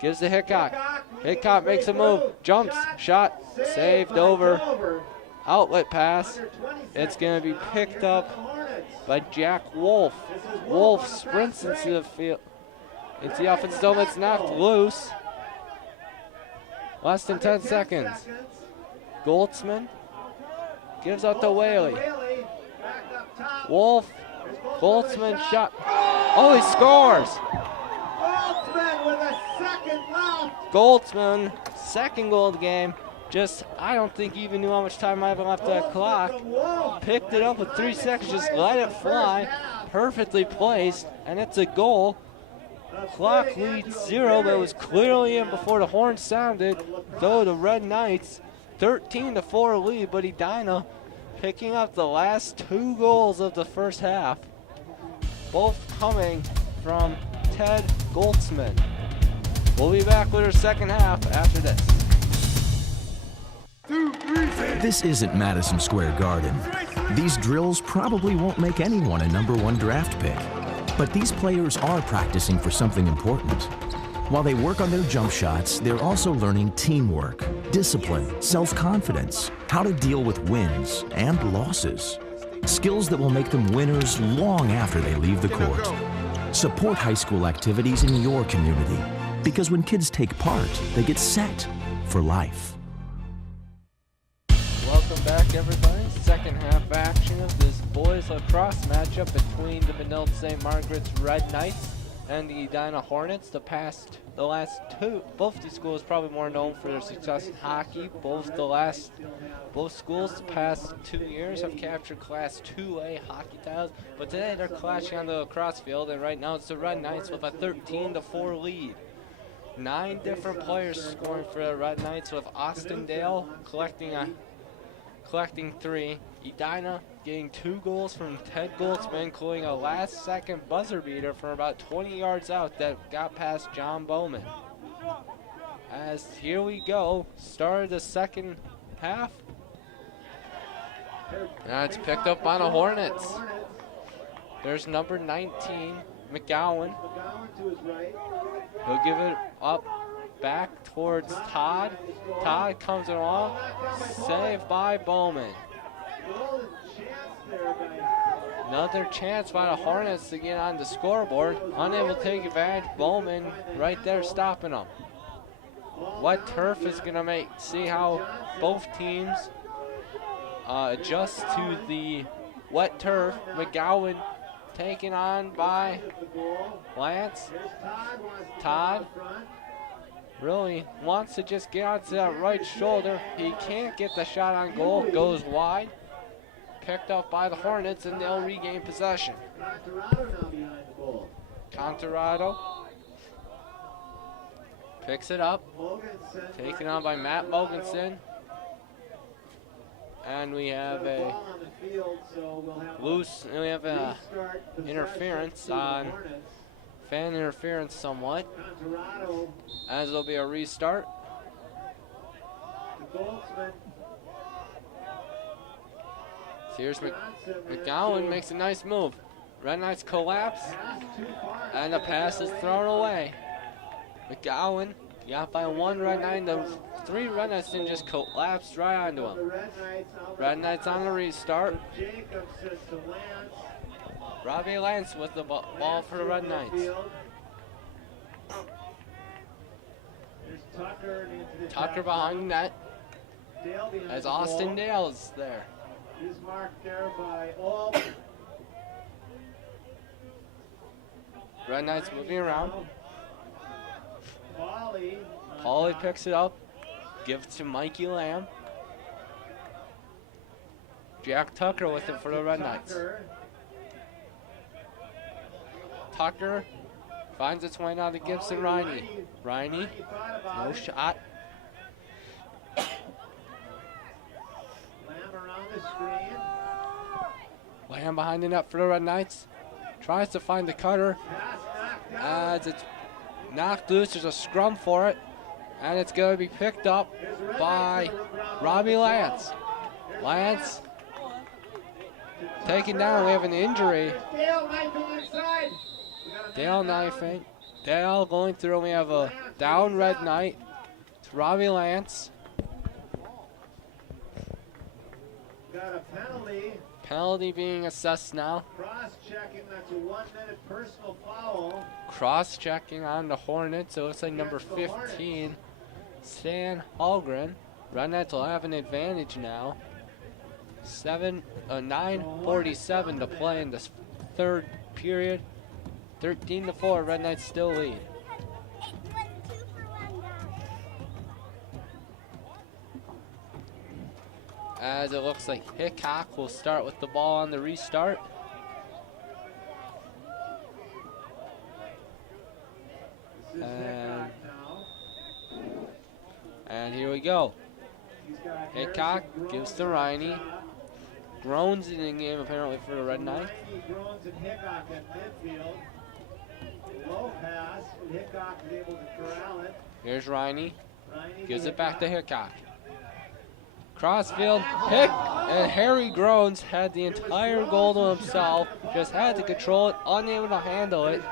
Gives to Hickok. Hickok makes a move. Jumps. Shot. Saved over. Outlet pass. It's going to be picked up by Jack Wolf. Wolf sprints into the field. It's the offensive zone that's knocked loose. Less than 10 seconds. Goldsman gives out to Whaley. Wolf. Goldsman shot. Oh, he scores! Goldsman with a second left. Goldsman, second goal of the game. Just, I don't think he even knew how much time I have left on the clock. Picked it up with 3 seconds, just let it fly. Perfectly placed, and it's a goal. Clock leads 0, but it was clearly in before the horn sounded. Though the Red Knights, 13-4 lead, but Edina picking up the last 2 goals of the first half. Both coming from Ted Goldsman. We'll be back with our second half after this. This isn't Madison Square Garden. These drills probably won't make anyone a #1 draft pick. But these players are practicing for something important. While they work on their jump shots, they're also learning teamwork, discipline, self-confidence, how to deal with wins and losses. Skills that will make them winners long after they leave the court. Support high school activities in your community, because when kids take part, they get set for life. Welcome back, everybody. Second half action of this boys lacrosse matchup between the Benilde St. Margaret's Red Knights and the Edina Hornets. The last two, both these schools probably more known for their success in hockey. Both schools the past 2 years have captured Class 2A hockey titles, but today they're clashing on the lacrosse field, and right now it's the Red Knights with a 13-4 lead. 9 different players scoring for the Red Knights, with Austin Dale collecting 3. Edina getting 2 goals from Ted Goldsman, including a last-second buzzer beater from about 20 yards out that got past John Bowman. As here we go, start of the second half. Now it's picked up by the Hornets. There's number 19, McGowan. He'll give it up back towards Todd. Todd comes along, saved by Bowman. Another chance by the Hornets to get on the scoreboard. Unable to take advantage. Bowman right there stopping them. What turf is going to see how both teams adjust to the wet turf. McGowan taken on by Lance. Todd really wants to just get onto that right shoulder. He can't get the shot on goal. Goes wide. Picked up by the Hornets, and they'll regain possession. Contorado picks it up. Taken on by Matt Mogensen. And we have a interference on fan interference somewhat, as there'll be a restart. Here's McGowan makes a nice move. Red Knights collapse, and the pass is thrown away. McGowan got by 1 Red Knight. The 3 Red Knights didn't just collapse right onto him. Red Knights on the restart. Robbie Lance with the ball for the Red Knights. Tucker behind the net, as Austin Dale's there. Is marked there by all. Red Knights moving around. Pauly picks it up, gives it to Mikey Lamb. Jack Tucker with it for the Red Knights. Tucker finds its way now to Gibson Riney. Riney, no shot. Lamb behind the net for the Red Knights. Tries to find the cutter. As it's knocked loose, there's a scrum for it. And it's going to be picked up by Robbie Lance. Lance taken down. We have an injury. Dale knifing. Dale going through. We have a down Red Knight. It's Robbie Lance. Got a penalty. Penalty being assessed now. Cross-checking, that's a 1-minute personal foul. Cross-checking on the Hornets. It looks like number 15, Stan Hallgren. Red Knights will have an advantage now. 9:47 to play in this third period. 13-4, Red Knights still lead. As it looks like Hickok will start with the ball on the restart. And here we go. Hickok gives to Riney. Groans in the game apparently for the Red Knights. Groans and Hickok at midfield. Low pass, and Hickok is able to corral it. Here's Riney. Gives it back to Hickok. Crossfield, and Harry Groans had the entire goal to himself, just had to control it, unable to handle it.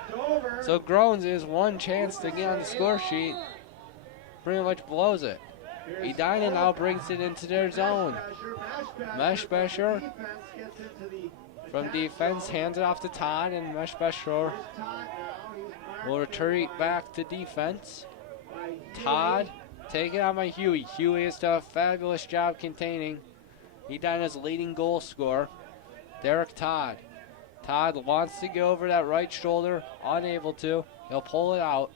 So Groans is one chance to get on the score sheet, pretty much blows it. Edina now brings it into their zone. Meshbesher from defense, hands it off to Todd, and Meshbeshore Here's Todd now. He's marked will retreat by- back to defense. by Huey. Todd taken on by Huey. Huey has done a fabulous job containing Edina's leading goal scorer, Derek Todd. Todd wants to go over that right shoulder, unable to. He'll pull it out.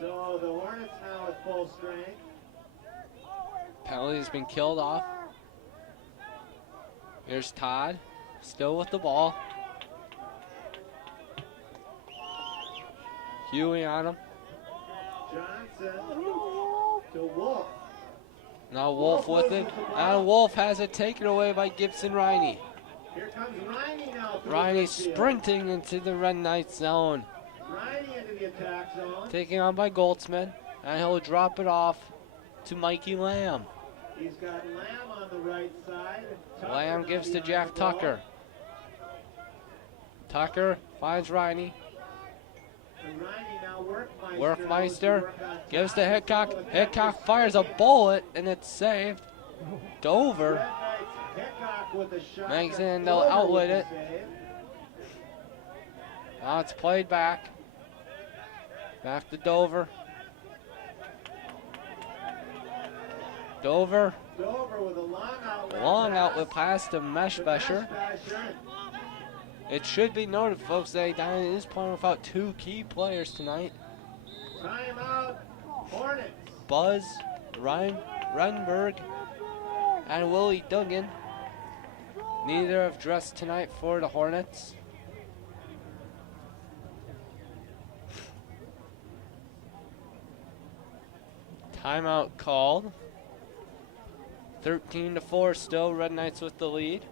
So the Hornets now at full strength. Penalty has been killed off. Here's Todd, still with the ball. Huey on him. Johnson to Wolf. Now Wolf with it. And Wolf has it taken away by Gibson Riney. Here comes Riney now. through Riney the midfield. sprinting into the Red Knights zone. Riney into the attack zone. Taking on by Goldsman. And he'll drop it off to Mikey Lamb. He's got Lamb on the right side. Tucker Lamb now gives to behind Jack the ball. Tucker. Tucker finds Riney. And Riney now Workmeister. Workmeister gives to Hickok. Hickok fires a bullet and it's saved. Dover. Red Knights, Hickok with a shot. Makes it that's and they'll Dover outlet with it. the save. Now it's played back. Back to Dover. Dover. Dover with a Long pass. outlet pass to Meshbesher. It should be noted, folks, that Edina is playing without two key players tonight. Timeout, Hornets. Buzz, Ryan Renberg, and Willie Duggan. Neither have dressed tonight for the Hornets. Timeout called. 13-4 still, Red Knights with the lead.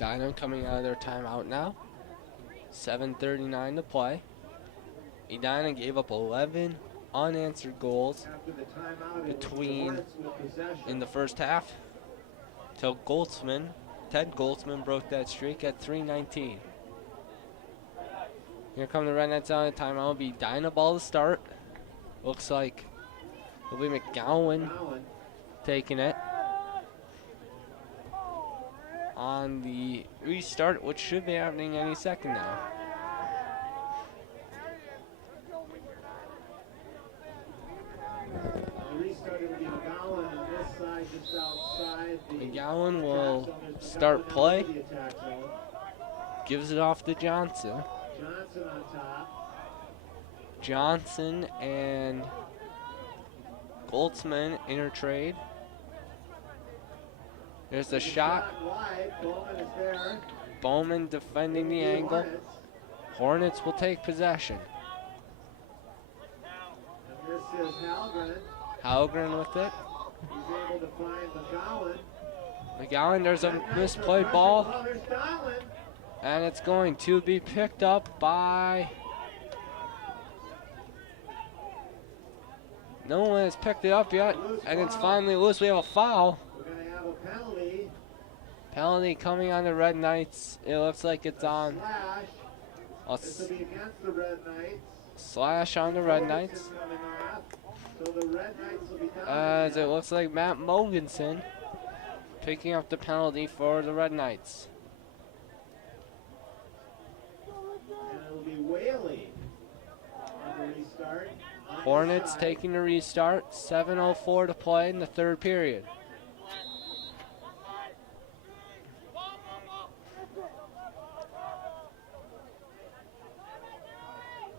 Edina coming out of their timeout now. 7:39 to play. Edina gave up 11 unanswered goals After the timeout, it was the between Hornets with possession. in the first half till Ted Goldsman broke that streak at 3:19. Here come the Red Knights out of timeout. It'll be Edina ball to start. Looks like it'll be McGowan Allen. taking it on the restart, which should be happening any second now. The restart will be McGowan on this side, just outside the McGowan attack will zone. There's start McGowan now play. into the attack zone. Gives it off to Johnson. Johnson on top. Johnson and Goldsman intertrade. There's the shot. Wide. Bowman is there. Bowman defending the It'll be angle. Hornets. Hornets will take possession. And this is Halgren. Halgren with it. He's able to find McGowan. McGowan, there's a Red Knights misplayed are ball. pressing. Oh, there's Donlin. And it's going to be picked up by... No one has picked it up yet. And it's finally loose. We have a foul. We're going to have a penalty. Penalty coming on the Red Knights. It looks like it's on Slash. a This will be against the Red Knights. slash on the Red Ferguson Knights. coming off. So the Red Knights will be down As again. it looks like Matt Mogensen picking up the penalty for the Red Knights. And it'll be Whaley on the restart. On the Hornets side. taking the restart. 7:04 to play in the third period.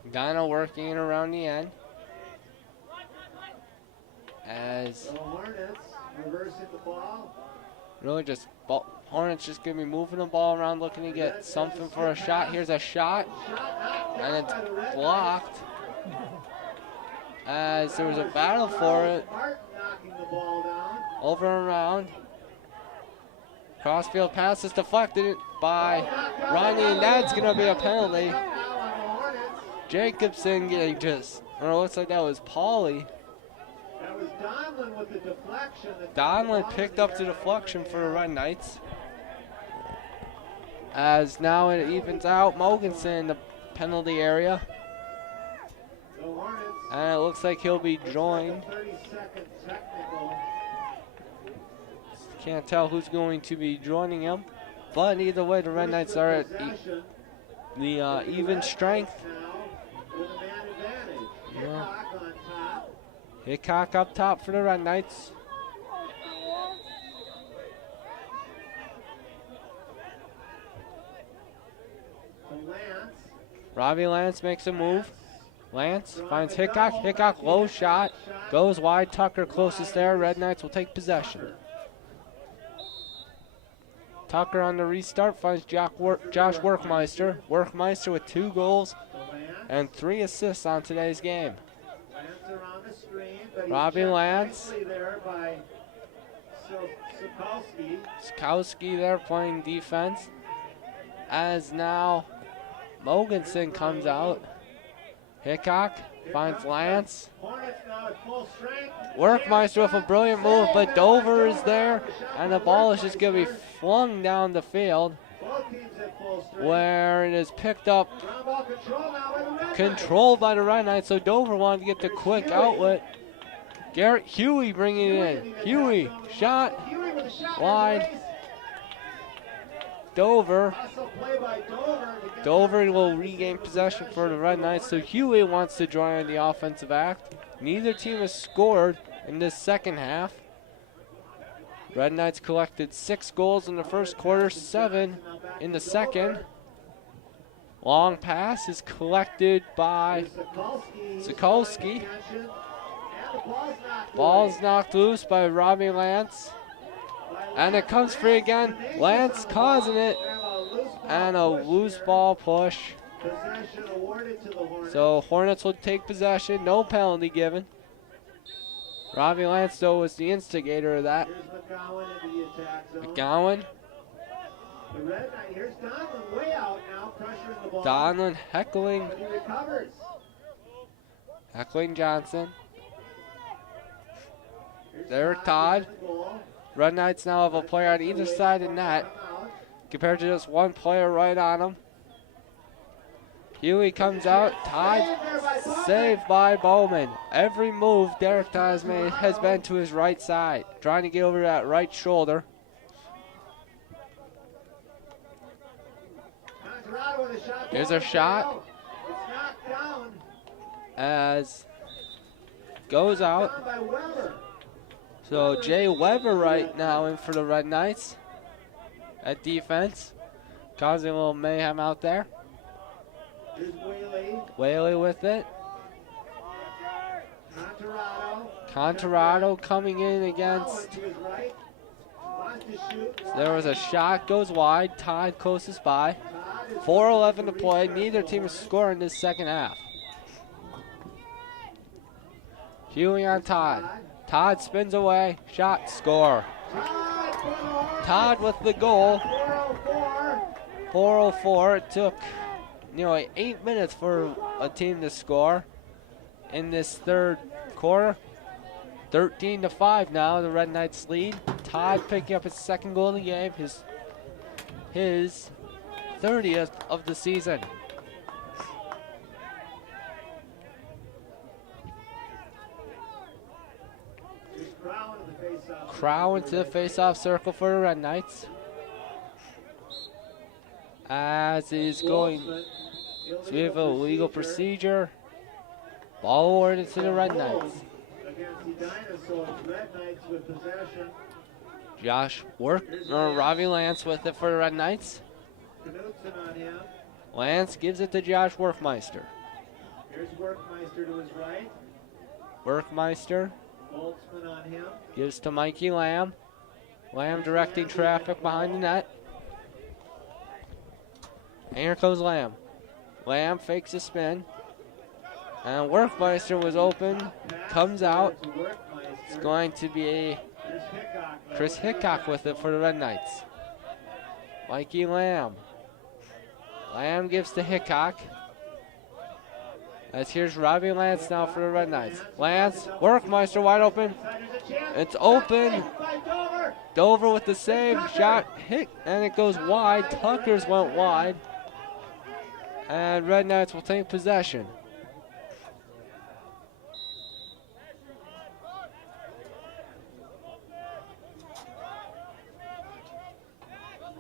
Edina working it around the end. As The Hornets reversing the ball. really just Hornets just gonna be moving the ball around, looking to get something for a shot. Here's a shot, and it's blocked. As there was a battle for it. Martin knocking the ball down. Over and around. Crossfield pass is deflected by Ronnie, and that's going to be a penalty. Jacobson getting or it looks like that was Pauly. That was Donlin with the deflection. Donlin picked up the deflection for the Red Knights. As now it evens out. Mogensen in the penalty area. And it looks like he'll be joined. 30-second technical. Can't tell who's going to be joining him. But either way, the Red Knights are at the even strength. With a man advantage. Hickok on top. Hickok up top for the Red Knights. Lance. Robbie Lance makes a move. Lance finds Hickok. Hickok low shot. Goes wide. Tucker closest there. Red Knights will take possession. Tucker on the restart finds Josh Workmeister. Workmeister with 2 goals and 3 assists on today's game. Robbie Lance. Sikowski there playing defense. As now Mogensen comes out. Hickok finds Lance. Workmeister with a brilliant move, but Dover is there, and the ball is just going to be flung down the field, where it is picked up, controlled by the Red Knights, so Dover wanted to get the quick outlet. Garrett Huey bringing it in. Huey, shot, wide. Dover will regain possession for the Red Knights, so Huey wants to join the offensive act. Neither team has scored in this second half. Red Knights collected 6 goals in the first quarter, 7 in the second. Long pass is collected by Sikorski. Ball's knocked loose by Robbie Lance. And it comes free again. Lance causing it. And a loose ball push. So Hornets will take possession. No penalty given. Robbie Lance, though, was the instigator of that. McGowan. Donlin heckling. Heckling Johnson. There, Todd. Red Knights now have a player on either side of the net, compared to just one player right on them. Huey comes out. Todd saved by Bowman. Every move Derek Todd has made has been to his right side, trying to get over that right shoulder. Here's a shot. As goes out. So Jay Weber right now in for the Red Knights at defense, causing a little mayhem out there. Whaley with it. Contorado coming in against. There was a shot, goes wide. Todd closest by. 4:11 to play. Neither team is scoring this second half. Huey on Todd. Todd spins away. Shot, score. Todd with the goal. 4:04. It took nearly 8 minutes for a team to score in this third quarter. 13-5 now, the Red Knights lead. Todd picking up his second goal of the game, his 30th of the season. Crow into the face-off circle for the Red Knights. As is going, so we have a legal procedure. Ball awarded to the Red Knights. Robbie Lance with it for the Red Knights. Lance gives it to Josh Workmeister. Here's Workmeister to his right. Workmeister Boltzmann on him. Gives to Mikey Lamb. Lamb directing traffic behind the net. And here comes Lamb. Lamb fakes a spin. And Workmeister was open. Comes out. It's going to be Chris Hickok with it for the Red Knights. Mikey Lamb. Lamb gives to Hickok. As here's Robbie Lance now for the Red Knights. Lance, Workmeister wide open. It's open. Dover with the save. Shot hit, and it goes wide. Tucker's went wide. And Red Knights will take possession.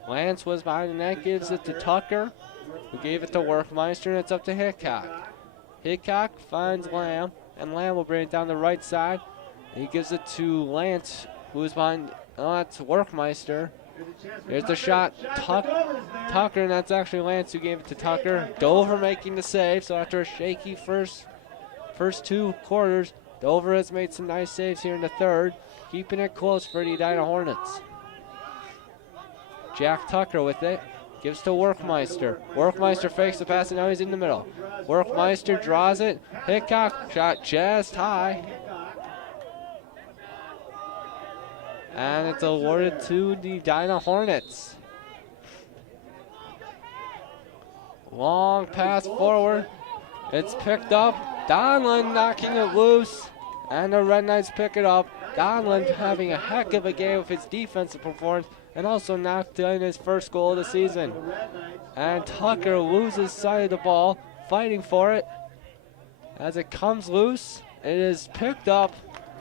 Lance was behind the net, gives it to Tucker, who gave it to Workmeister, and it's up to Hickok. Hickok finds Lamb, and Lamb will bring it down the right side. He gives it to Lance, who is behind, that's Workmeister. There's the shot, Tucker, and that's actually Lance who gave it to Tucker. Dover making the save, so after a shaky first 2 quarters, Dover has made some nice saves here in the third, keeping it close for the Edina Hornets. Jack Tucker with it. Gives to Workmeister. Workmeister fakes the pass, and now he's in the middle. Workmeister draws it. Hickok shot just high. And it's awarded to the Edina Hornets. Long pass forward. It's picked up. Donlin knocking it loose. And the Red Knights pick it up. Donlin having a heck of a game with his defensive performance, and also knocked in his first goal of the season. And Tucker loses sight of the ball, fighting for it. As it comes loose, it is picked up.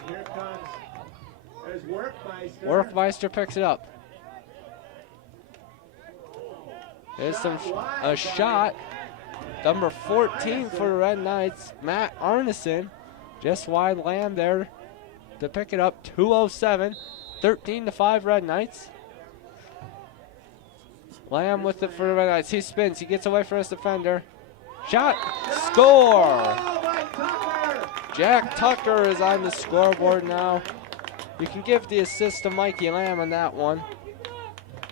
Here comes Workmeister. Workmeister picks it up. There's a shot. Number 14 for the Red Knights, Matt Arneson. Just wide Lamb there to pick it up. 2:07, 13-5 Red Knights. Lamb with it for the Red Knights. He spins. He gets away from his defender. Shot. Score. Jack Tucker is on the scoreboard now. You can give the assist to Mikey Lamb on that one.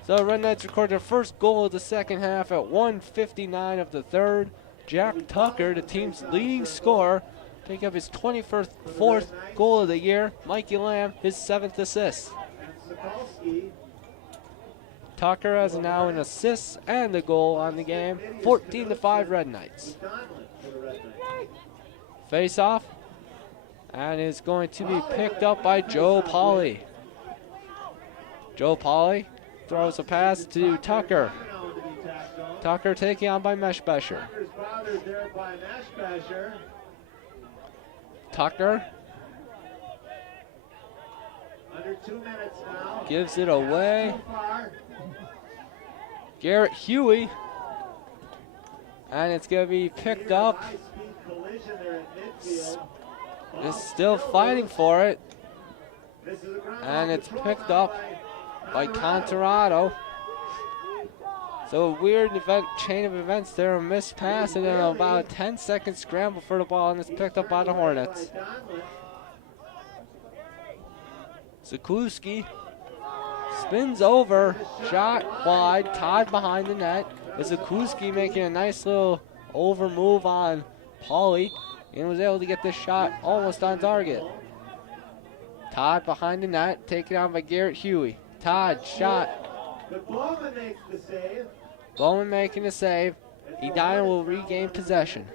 So the Red Knights record their first goal of the second half at 1:59 of the third. Jack Tucker, the team's leading scorer, pick up his 24th goal of the year. Mikey Lamb, his 7th assist. Tucker has now an assist and a goal on the game. 14-5 Red Knights. Face off. And is going to be picked up by Joe Pauly. Joe Pauly throws a pass to Tucker. Tucker taking on by Meshbesher. Tucker Under 2 minutes now. gives it away. Garrett Huey. And it's going to be picked up. Is still fighting for it. And it's picked up by Contorado. So a weird chain of events there. A missed pass and then about a 10-second scramble for the ball, and it's picked up by the Hornets. Zakuski spins over, shot wide, tied behind the net. Zakuski making a nice little over move on Pauly, and was able to get this shot almost on target. Todd behind the net, taken on by Garrett Huey. Todd shot. But Bowman makes the save. Bowman making the save. Edina will regain possession.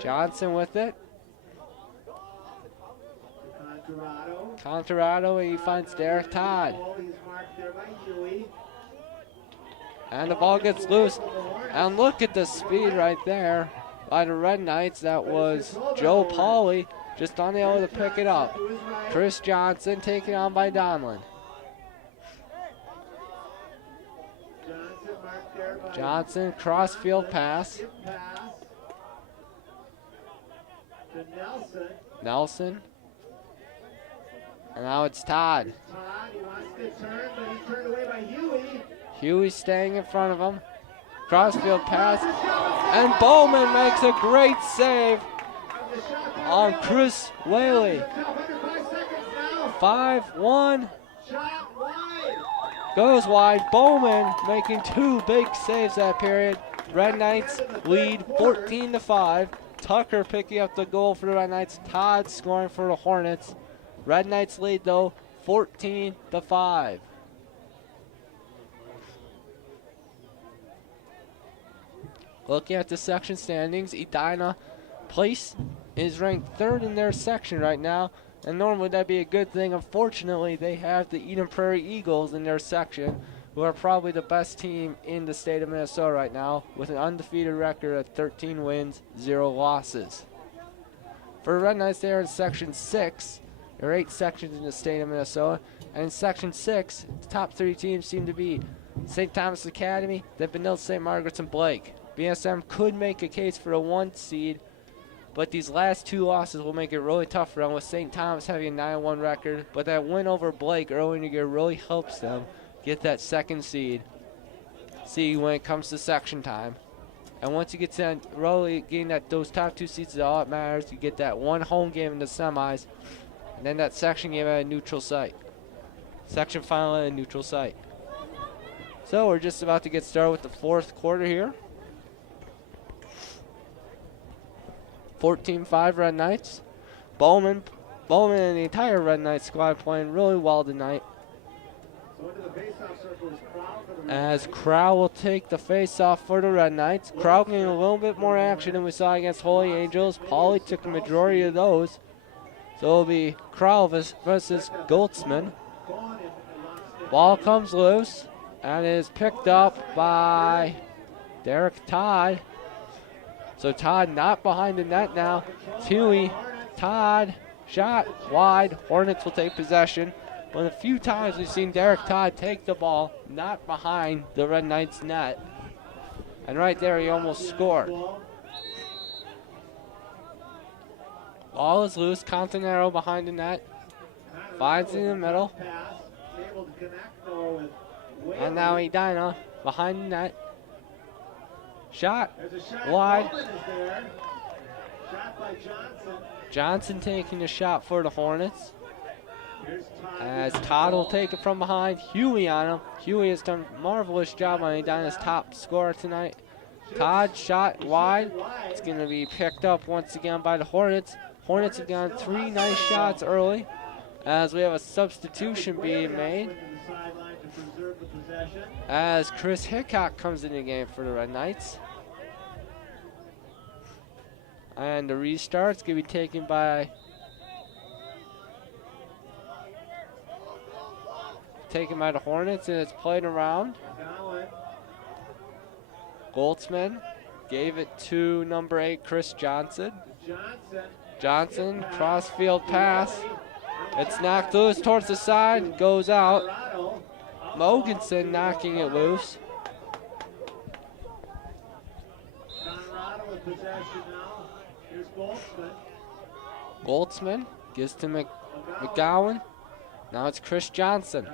Johnson with it. Contorado, and he finds Derek Todd. And the ball gets loose. And look at the speed right there by the Red Knights. That was Joe Pauly, just unable to pick it up. Chris Johnson taken on by Donlin. Johnson, cross-field pass. Nelson. And now it's Todd. He wants to turn, but he's turned away by Huey. Huey staying in front of him. crossfield pass, and Bowman makes a great save on Chris Whaley. 5-1. Goes wide. Bowman making 2 big saves that period. Red Knights lead 14-5. Tucker picking up the goal for the Red Knights. Todd scoring for the Hornets. Red Knights lead though 14-5. Looking at the section standings, Edina place is ranked 3rd in their section right now, and normally that'd be a good thing. Unfortunately, they have the Eden Prairie Eagles in their section, who are probably the best team in the state of Minnesota right now, with an undefeated record of 13 wins, 0 losses. For the Red Knights, they are in Section 6. There are 8 sections in the state of Minnesota, and in Section 6, the top 3 teams seem to be St. Thomas Academy, then Benilde, St. Margaret's, and Blake. BSM could make a case for a 1 seed, but these last 2 losses will make it really tough for them, with St. Thomas having a 9-1 record. But that win over Blake early in the year really helps them get that 2nd seed. See when it comes to section time. And once you get to that, really getting those top 2 seeds is all that matters. You get that 1 home game in the semis, and then that section game at a neutral site. Section final at a neutral site. So we're just about to get started with the 4th quarter here. 14-5 Red Knights. Bowman and the entire Red Knight squad playing really well tonight. As Crow will take the face-off for the Red Knights. Crow getting a little bit more action than we saw against Holy Angels. Pauly took the majority of those. So it'll be Crow versus Goldsman. Ball comes loose and is picked up by Derek Todd. So Todd not behind the net now. Huey, Todd, shot wide. Hornets will take possession. But a few times we've seen Derek Todd take the ball, not behind the Red Knights net. And right there he almost scored. Ball is loose. Continero behind the net. Finds it in the middle. And now Edina behind the net. Shot wide. Johnson taking the shot for the Hornets. As Todd will take it from behind. Huey on him. Huey has done a marvelous job on Edina's top scorer tonight. Todd shot wide. It's going to be picked up once again by the Hornets. Hornets have gotten 3 nice shots early, as we have a substitution being made, as Chris Hickok comes in the game for the Red Knights. And the restart's going to be taken by the Hornets, and it's played around. Goldsman gave it to number 8, Chris Johnson. Johnson, cross-field pass. It's knocked loose towards the side, goes out. Mogensen knocking it loose. Goldsman gives to McGowan. Now it's Chris Johnson.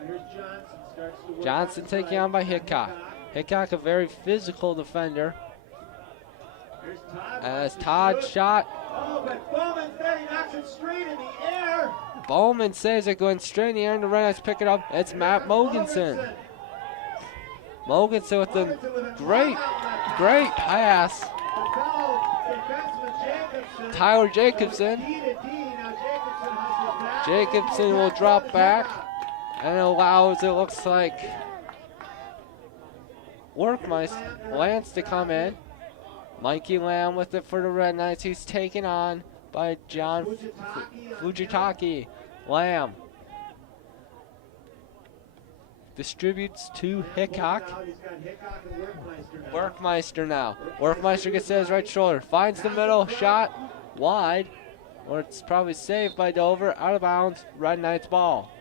Johnson taken on by Hickok. Hickok, a very physical defender. As Todd shot. Bowman saves it going straight in the air, and the Red Knights pick it up. It's Matt Mogensen. Mogensen with the great pass. Tyler Jacobson. Jacobson will drop back and allows, it looks like, Lance to come in. Mikey Lamb with it for the Red Knights. He's taken on by John Fujitaki. Lamb distributes to Hickok. Workmeister now. Workmeister gets to his right shoulder. Finds the middle. Shot wide. Or it's probably saved by Dover. Out of bounds. Red Knights ball.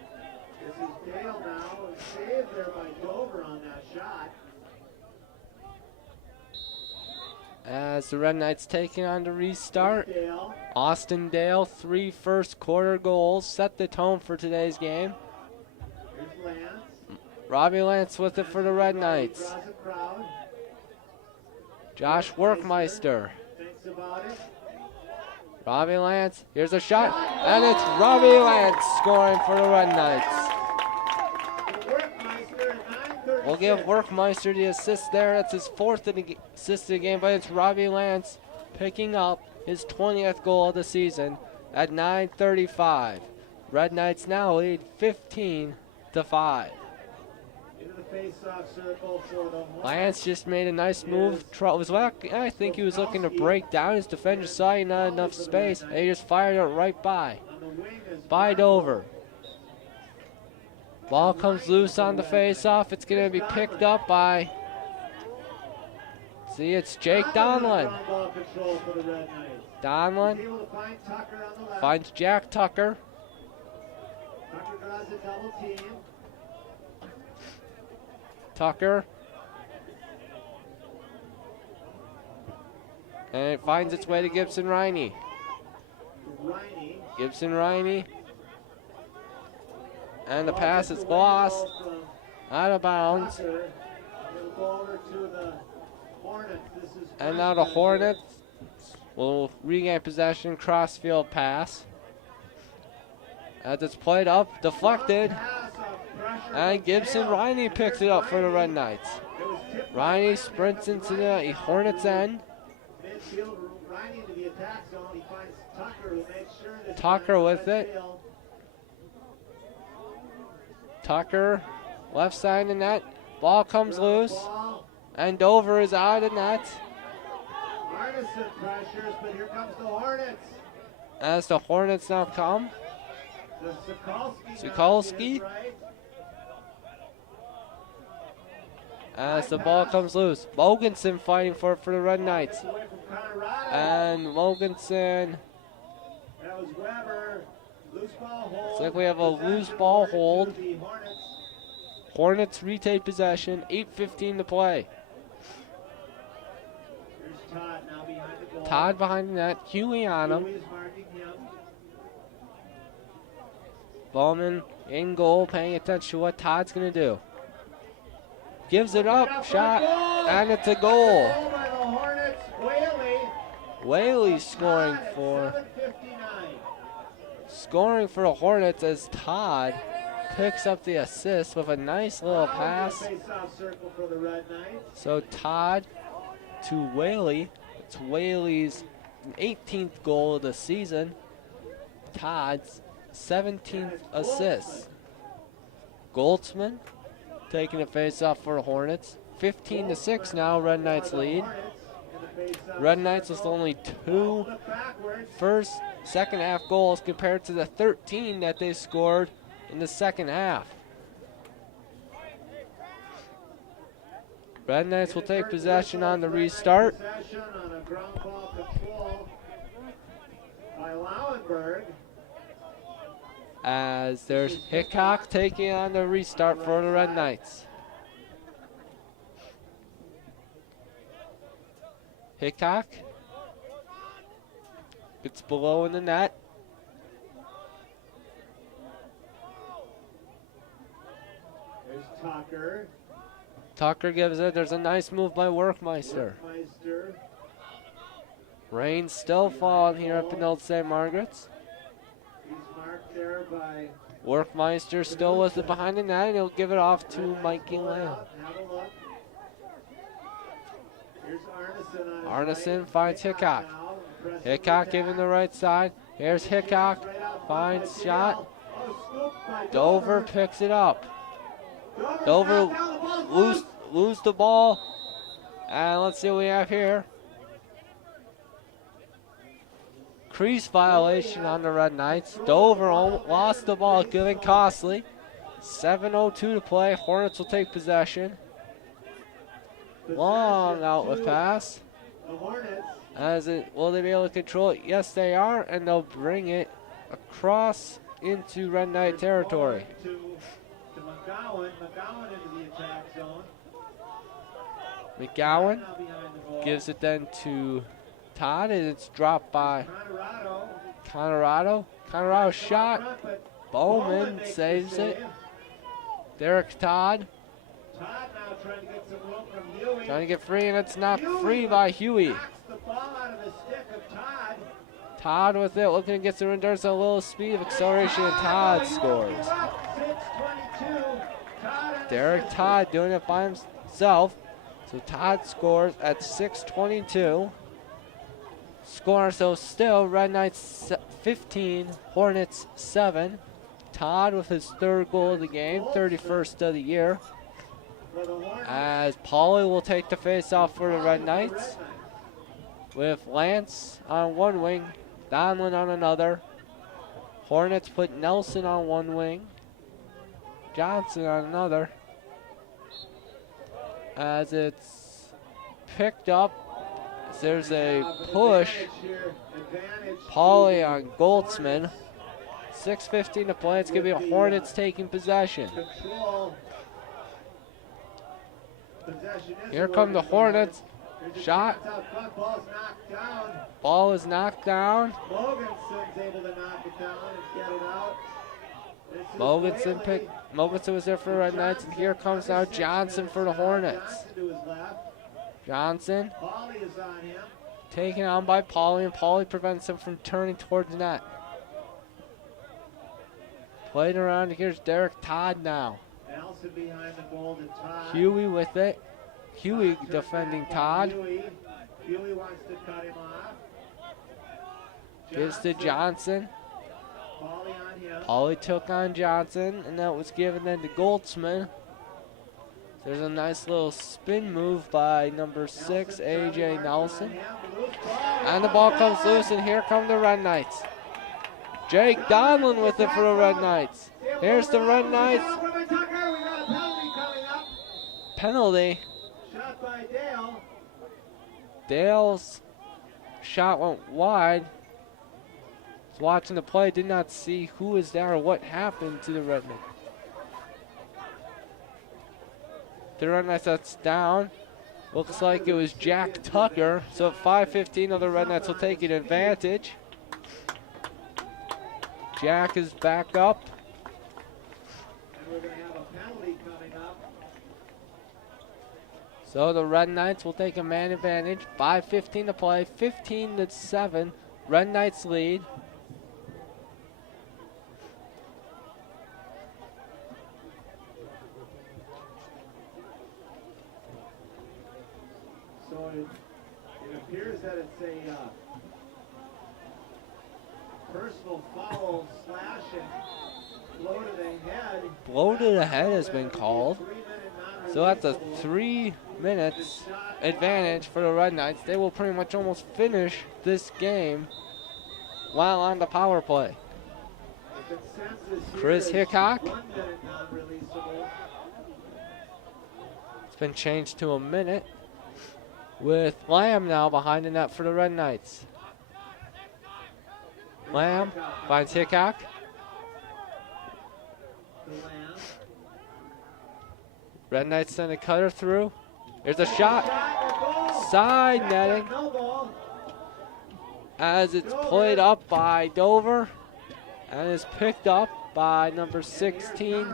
This is Dale now. Saved there by Dover on that shot. As the Red Knights taking on to restart. Austin Dale, 3 first quarter goals, set the tone for today's game. Here's Lance. Robbie Lance with it for the Red Knights. Josh Workmeister. Thinks about it. Robbie Lance, here's a shot, and it's Robbie Lance scoring for the Red Knights. Workmeister at 9:36. We'll give Workmeister the assist there. That's his 4th assist of the game, but it's Robbie Lance picking up his 20th goal of the season at 9:35. Red Knights now lead 15-5. Into the face-off circle for the Hornets. Lance just made a nice move. I think he was looking to break down. His defender saw he not enough space, and he just fired it right by. On the wing is By Dover. Ball comes loose on the face-off. It's going to be picked up by, see, it's Jake Donlin. Ball control for the Red Knights. Donlin Able to find Tucker on the left. finds Jack Tucker. Tucker draws a double team. Tucker. And it finds its way to Gibson Riney. Riney. Gibson Riney. And the pass is lost. Out of bounds. Tucker. It'll go over to the Hornets. This is And now the Hornets will regain possession. Crossfield pass. As it's played up, deflected. pass of pressure And from Gibson Dale. Riney picks it up for the Red Knights. It was tipped by Riney sprints into the Hornets end. midfield. Riney to the attack zone. He finds Tucker, who makes sure that Tucker with it. midfield. Tucker, left side of the net. Ball comes loose. Ball. And Dover is out of the net. Arneson pressures, but here comes the Hornets. As the Hornets now come. The Sokolsky. Sokolsky. Right. As the ball comes loose. Mogensen fighting for it for the Red Knights. Away from Colorado. And Mogensen. That was Weber. Loose ball hold. Looks like we have a Possession loose ball over to hold. the Hornets. Hornets retake possession. 8:15 to play. Here's Todd now behind the goal. Todd behind the net. Huey on him. Huey's marking him. Bowman in goal, paying attention to what Todd's going to do. Gives it up. Shot. And it's a goal. Goal by the Hornets. Whaley. Whaley scoring Todd at for 7:59. the Hornets as Todd picks up the assist with a nice little pass. Face-off circle for the Red Knights. So Todd to Whaley. It's Whaley's 18th goal of the season. Todd's 17th assist. Goldsman taking a face-off for the Hornets. 15-6 now, Red Knights lead. Red Knights with only 2 second half goals compared to the 13 that they scored in the second half. Red Knights will take possession on the restart. Possession on a ground ball control by Lauenberg. As there's Hickok taking on the restart for the Red Knights. Hickok gets below in the net. There's Tucker. Tucker gives it. There's a nice move by Workmeister. Workmeister. Rain still falling here at Benilde St. Margaret's. He's marked there by Workmeister still with it behind the net, and he'll give it off to Mikey Lamb. Have a look. Here's Arneson on his Arneson right. finds Hickok. now, pressing Hickok the giving attack. the right side. Here's Hickok. Right out front Finds by shot. Dale. Oh, scoop by Dover picks it up. Dover Dover back down, the ball's lose the ball. And let's see what we have here. Crease violation on the Red Knights. Dover lost the ball, giving costly. 7:02 to play. Hornets will take possession. Long outlet pass. The Hornets. Will they be able to control it? Yes, they are, and they'll bring it across into Red Knight territory. To McGowan. McGowan into the attack zone. McGowan Now behind the goal. gives it then to Todd, and it's dropped by Colorado. Conrado shot. Front, but Bowman makes the saves it. save. Derek Todd Todd now trying to get some room from Huey. Trying to get free, and it's knocked free by Huey. Knocks the ball out of the stick of Todd. Todd with it, looking to get some endurance, a little speed of acceleration, and Todd scores. 6:22. Derek Todd doing it by himself. So Todd scores at 6:22. Score, so still Red Knights 15, Hornets 7. Todd with his third goal of the game, 31st of the year. As Pauly will take the face-off for the Red Knights, with Lance on one wing, Donlin on another. Hornets put Nelson on one wing, Johnson on another. As it's picked up, there's a push. Pauly on Goldsman. 6:15 to play. It's going to be a Hornets taking possession. Here come the Hornets. Shot. Ball is knocked down. Mogensen's able to knock it down and get it out. Mogensen was there for the Red Knights, and here comes now Johnson for the Hornets. Johnson taken on by Pauly, and Pauly prevents him from turning towards the net. Played around, here's Derek Todd now. Nelson behind the goal to Todd. Huey with it. Huey defending Todd. Huey wants to cut him off. Gives to Johnson. Pauly on him. Pauly took on Johnson, and that was given then to Goldsman. There's a nice little spin move by number 6, A.J. Nelson. And the ball comes loose, and here come the Red Knights. Jake Donlin with it for the Red Knights. Here's the Red Knights. Penalty. Shot by Dale. Dale's shot went wide. Was watching the play, did not see who was there or what happened to the Red Knights. The Red Knights, that's down. Looks like it was Jack Tucker. So at 5:15, the Red Knights will take an advantage. Jack is back up. And we're going to have a penalty coming up. So the Red Knights will take a man advantage. 5:15 to play, 15-7. Red Knights lead. So it appears that it's a personal foul slash and blow to the head. Blow to the head has been called. So that's a 3 minutes advantage for the Red Knights. They will pretty much almost finish this game while on the power play. Chris Hickok. It's been changed to a minute, with Lamb now behind the net for the Red Knights. Lamb finds Hickok. Red Knights send a cutter through. There's a shot. Side netting. As it's played up by Dover. And is picked up by number 16,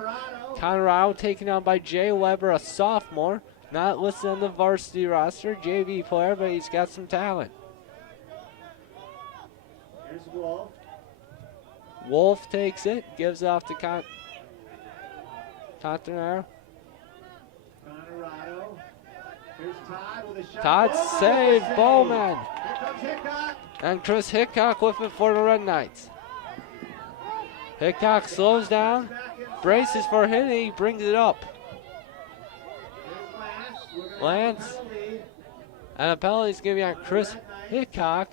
Conrado, taken on by Jay Weber, a sophomore. Not listed on the varsity roster, JV player, but he's got some talent. Here's Wolf. Wolf takes it, gives off to Contanaro. Conrado. Here's Todd with a shot. Todd saved Bowman. Here comes Hickok. And Chris Hickok with it for the Red Knights. Hickok slows down, braces for hitting, he brings it up. Lance. And a penalty is going to be on Chris Hickok.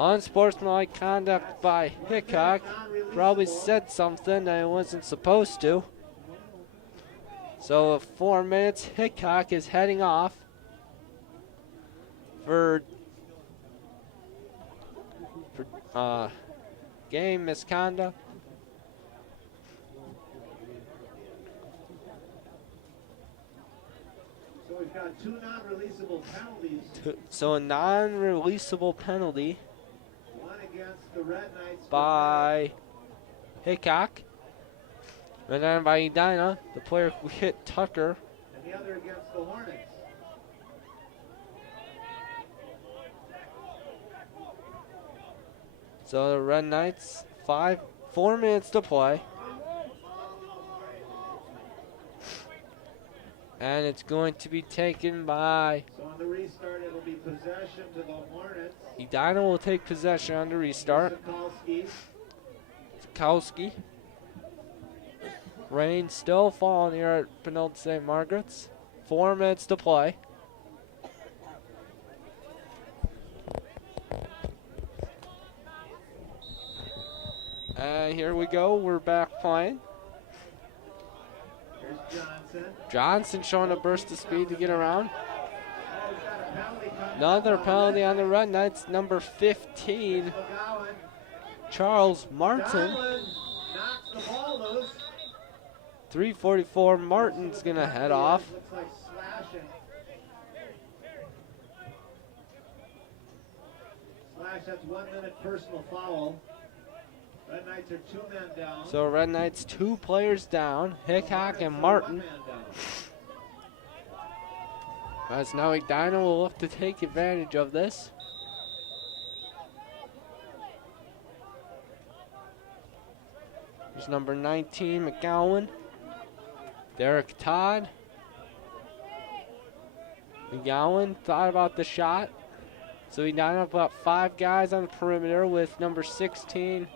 Unsportsmanlike conduct by Hickok. Probably said something that he wasn't supposed to. So 4 minutes, Hickok is heading off for game misconduct. So we've got 2 non-releasable penalties. So a non-releasable penalty. One against the Red Knights By Hickok. Run down by Edina, the player who hit Tucker. And the other against the Hornets. So the Red Knights, 4 minutes to play. And it's going to be taken by... So on the restart, it'll be possession to the Hornets. Edina will take possession on the restart. Sikowski. Rain still falling here at Benilde St. Margaret's. 4 minutes to play. And here we go. We're back playing. Here's Johnson. Johnson showing a burst of speed to get around. Oh, he's got a penalty coming. Another penalty on the Red Knights, number 15, McGowan. Charles Martin. Donlin knocks the ball loose. 3:44, Martin's going to head off. Looks like slashing. Slash, that's 1 minute personal foul. Red Knights are 2 men down. So Red Knights 2 players down, Hickok and Martin. 1 man down. As now Edina will look to take advantage of this. There's number 19, McGowan. Derek Todd. McGowan thought about the shot. So Edina about 5 guys on the perimeter with number 16.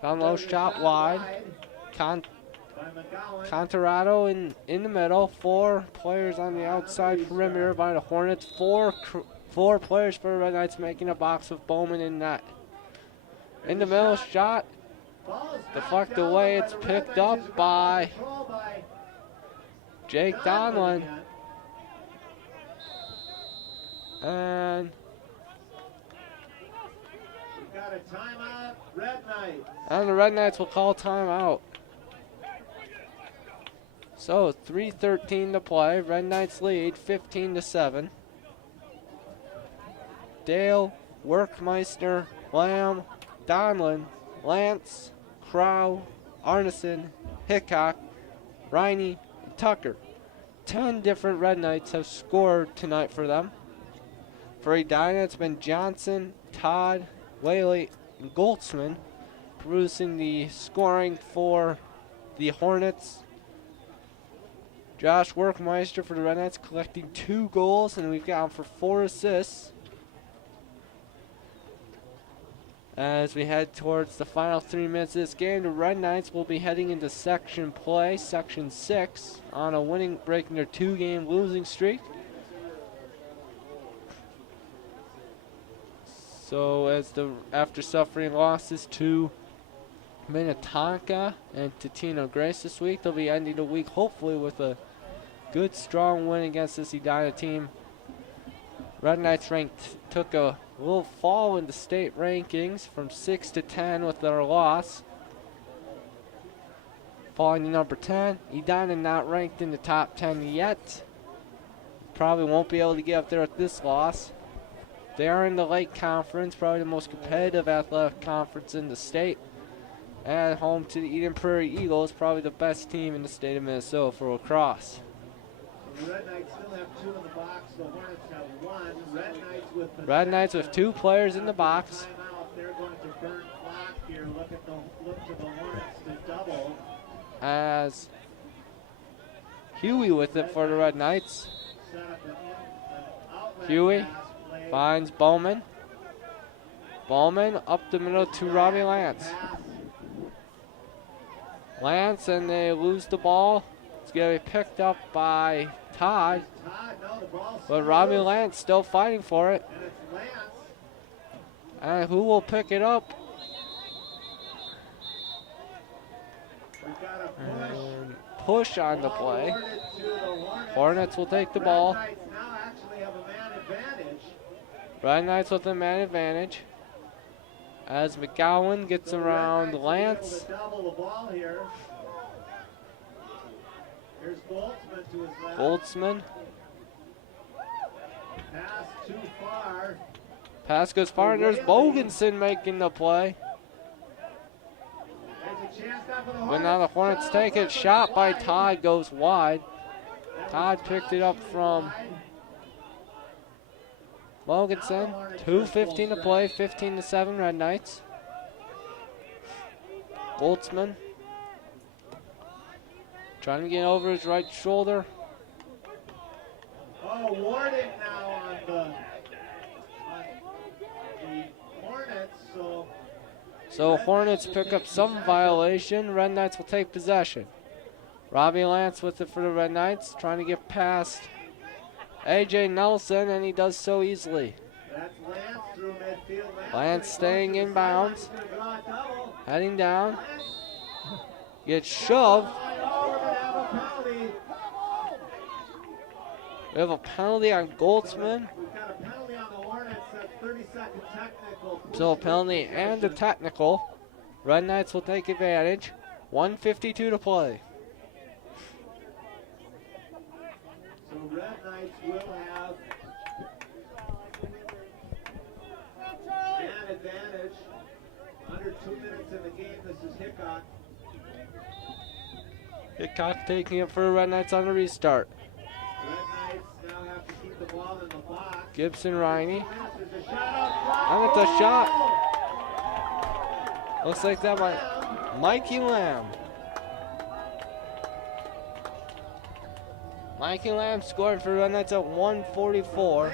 Down low, shot wide. By McGowan. Contorado in the middle. 4 players on the outside perimeter by the Hornets. Four players for the Red Knights making a box with Bowman in net. In the middle, shot. Deflected away. It's picked up by Jake Donlin. And We've got a timeout, Red Knights. the Red Knights will call timeout. So 3:13 to play. Red Knights lead 15-7. Dale, Workmeister, Lamb, Donlin, Lance, Crow, Arneson, Hickok, Riney, and Tucker. 10 different Red Knights have scored tonight for them. For Edina, it's been Johnson, Todd, Whaley, and Goldsman producing the scoring for the Hornets. Josh Workmeister for the Red Knights collecting 2 goals, and we've got him for 4 assists. As we head towards the final 3 minutes of this game, the Red Knights will be heading into section play, section 6, on a winning, breaking their 2-game losing streak. So after suffering losses to Minnetonka and to Tino Grace this week, they'll be ending the week hopefully with a good, strong win against this Edina team. Red Knights took a little fall in the state rankings from 6 to 10 with their loss. Falling to number 10. Edina not ranked in the top 10 yet. Probably won't be able to get up there with this loss. They are in the Lake Conference, probably the most competitive athletic conference in the state. And home to the Eden Prairie Eagles, probably the best team in the state of Minnesota for lacrosse. The Red Knights still have 2 in the box. The Hornets have 1. Red Knights with 2 players in the box. Timeout. They're going to burn clock here. Look to the Hornets to double. As Huey with it for the Red Knights. Set up an outlet Huey pass play. finds Bowman. Bowman up the middle to Robbie Lance. Pass. Lance, and they lose the ball. It's going to be picked up by Todd. Todd, no, the ball's But still Robbie loose. Lance still fighting for it. And it's Lance. And who will pick it up? We've got a push. And push on the Ball play. awarded to the Hornets. Hornets will take the Red ball. Knights now actually have a man advantage. Red Knights with a man advantage. As McGowan gets So the around Red Knights Lance. will be able to double the ball here. Here's Boltzmann to his left. Boltzmann. Pass too far. Pass goes far, and there's Bogenson making the play. There's a But now the Hornets take it. Shot by Todd goes wide. Todd picked it up from Mogensen. 2:15 to play, 15-7 Red Knights. Goldsman trying to get over his right shoulder. Oh, warning now on the Hornets. So Hornets pick up some violation. Red Knights will take possession. Robbie Lance with it for the Red Knights, trying to get past AJ Nelson, and he does so easily. That's Lance through midfield. Lance staying in bounds, heading down, gets shoved. We have a penalty on Goldsman. We've got a penalty on the Hornets, that's 30-second technical. So a penalty and a technical. Red Knights will take advantage. 1:52 to play. So Red Knights will have an advantage. Under 2 minutes in the game, this is Hickok. Hickok taking it for the Red Knights on the restart. Red Knights now have to keep the ball in the box. Gibson Riney. There's a shot out front. And it's a shot. Looks like that by Mikey Lamb. Mikey Lamb scored for the Red Knights at 1:44.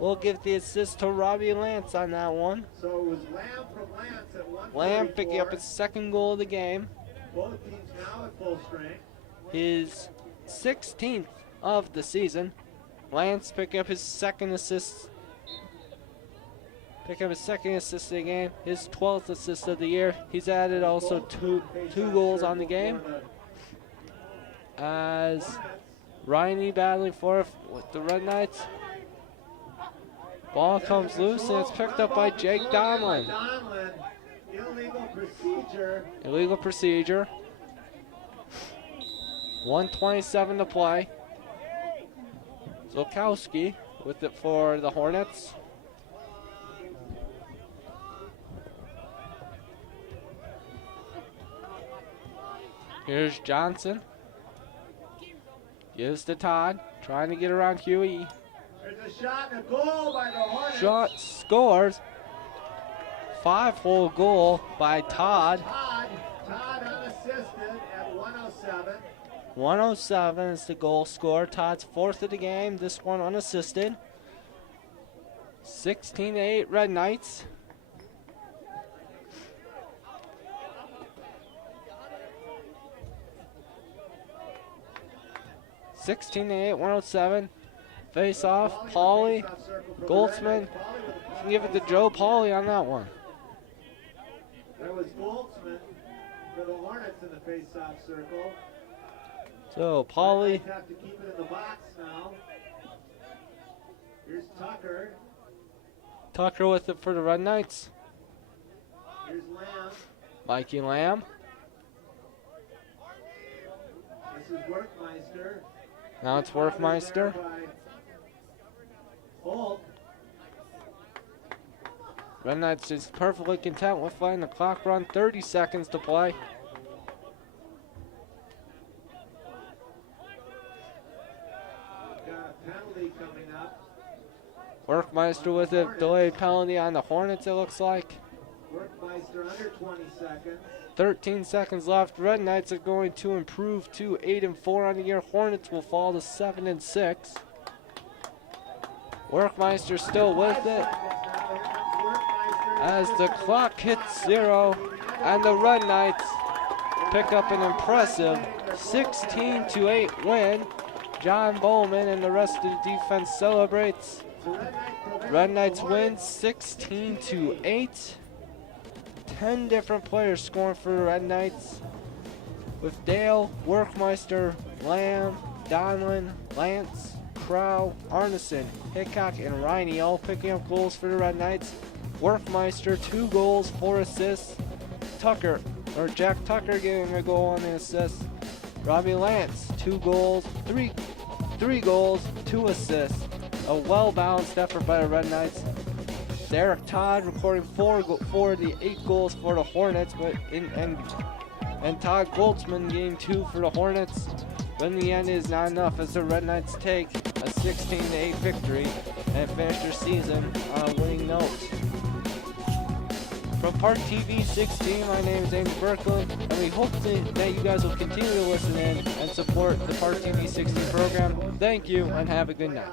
We'll give the assist to Robbie Lance on that one. So it was Lamb from Lance at 1:44. Lamb picking up his second goal of the game. Both teams now at full strength. His 16th of the season. Lance picking up his second assist. Pick up his second assist of the game. His 12th assist of the year. He's added also two goals on the game. As Riney battling for it with the Red Knights. Ball comes loose and it's picked up by Jake Donlin. Illegal procedure. Illegal procedure. 1:27 to play. Zolkowski with it for the Hornets. Here's Johnson. Gives to Todd. Trying to get around Huey. There's a shot and a goal by the Hornets. Shot scores. 5-hole goal by Todd. Todd unassisted at 1:07. 1:07 is the goal score. Todd's fourth of the game. This one unassisted. 16-8 Red Knights. (16-8), 1:07. Face off. Pauly, Goldsman. Can give it to Joe Pauly on that one. There was Goldsman for the Hornets in the face-off circle. So Pauly. Have to keep it in the box now. Here's Tucker. Tucker with it for the Red Knights. Here's Lamb. Mikey Lamb. This is Workmeister. Now it's Workmeister. Holt. Red Knights is perfectly content with letting the clock run. 30 seconds to play. Got a penalty coming up. Workmeister with a delayed penalty on the Hornets, it looks like. Workmeister under 20 seconds. 13 seconds left. Red Knights are going to improve to 8-4 on the year. Hornets will fall to 7-6. Workmeister still with it as the clock hits 0, and the Red Knights pick up an impressive 16-8 win. John Bowman and the rest of the defense celebrates. Red Knights win 16-8. 10 different players scoring for the Red Knights, with Dale, Workmeister, Lamb, Donlin, Lance, Crow, Arneson, Hickok, and Riney all picking up goals for the Red Knights. Workmeister, 2 goals, 4 assists. Jack Tucker getting a goal and an assist. Robbie Lance, 2 goals, 3 goals, 2 assists. A well-balanced effort by the Red Knights. Derek Todd recording four of the 8 goals for the Hornets, but and Todd Goltzman getting 2 for the Hornets. But in the end, it is not enough as the Red Knights take a 16-8 victory and finish their season on a winning note. From ParkTV 16, my name is Andy Berkland, and we hope that you guys will continue to listen in and support the ParkTV 16 program. Thank you, and have a good night.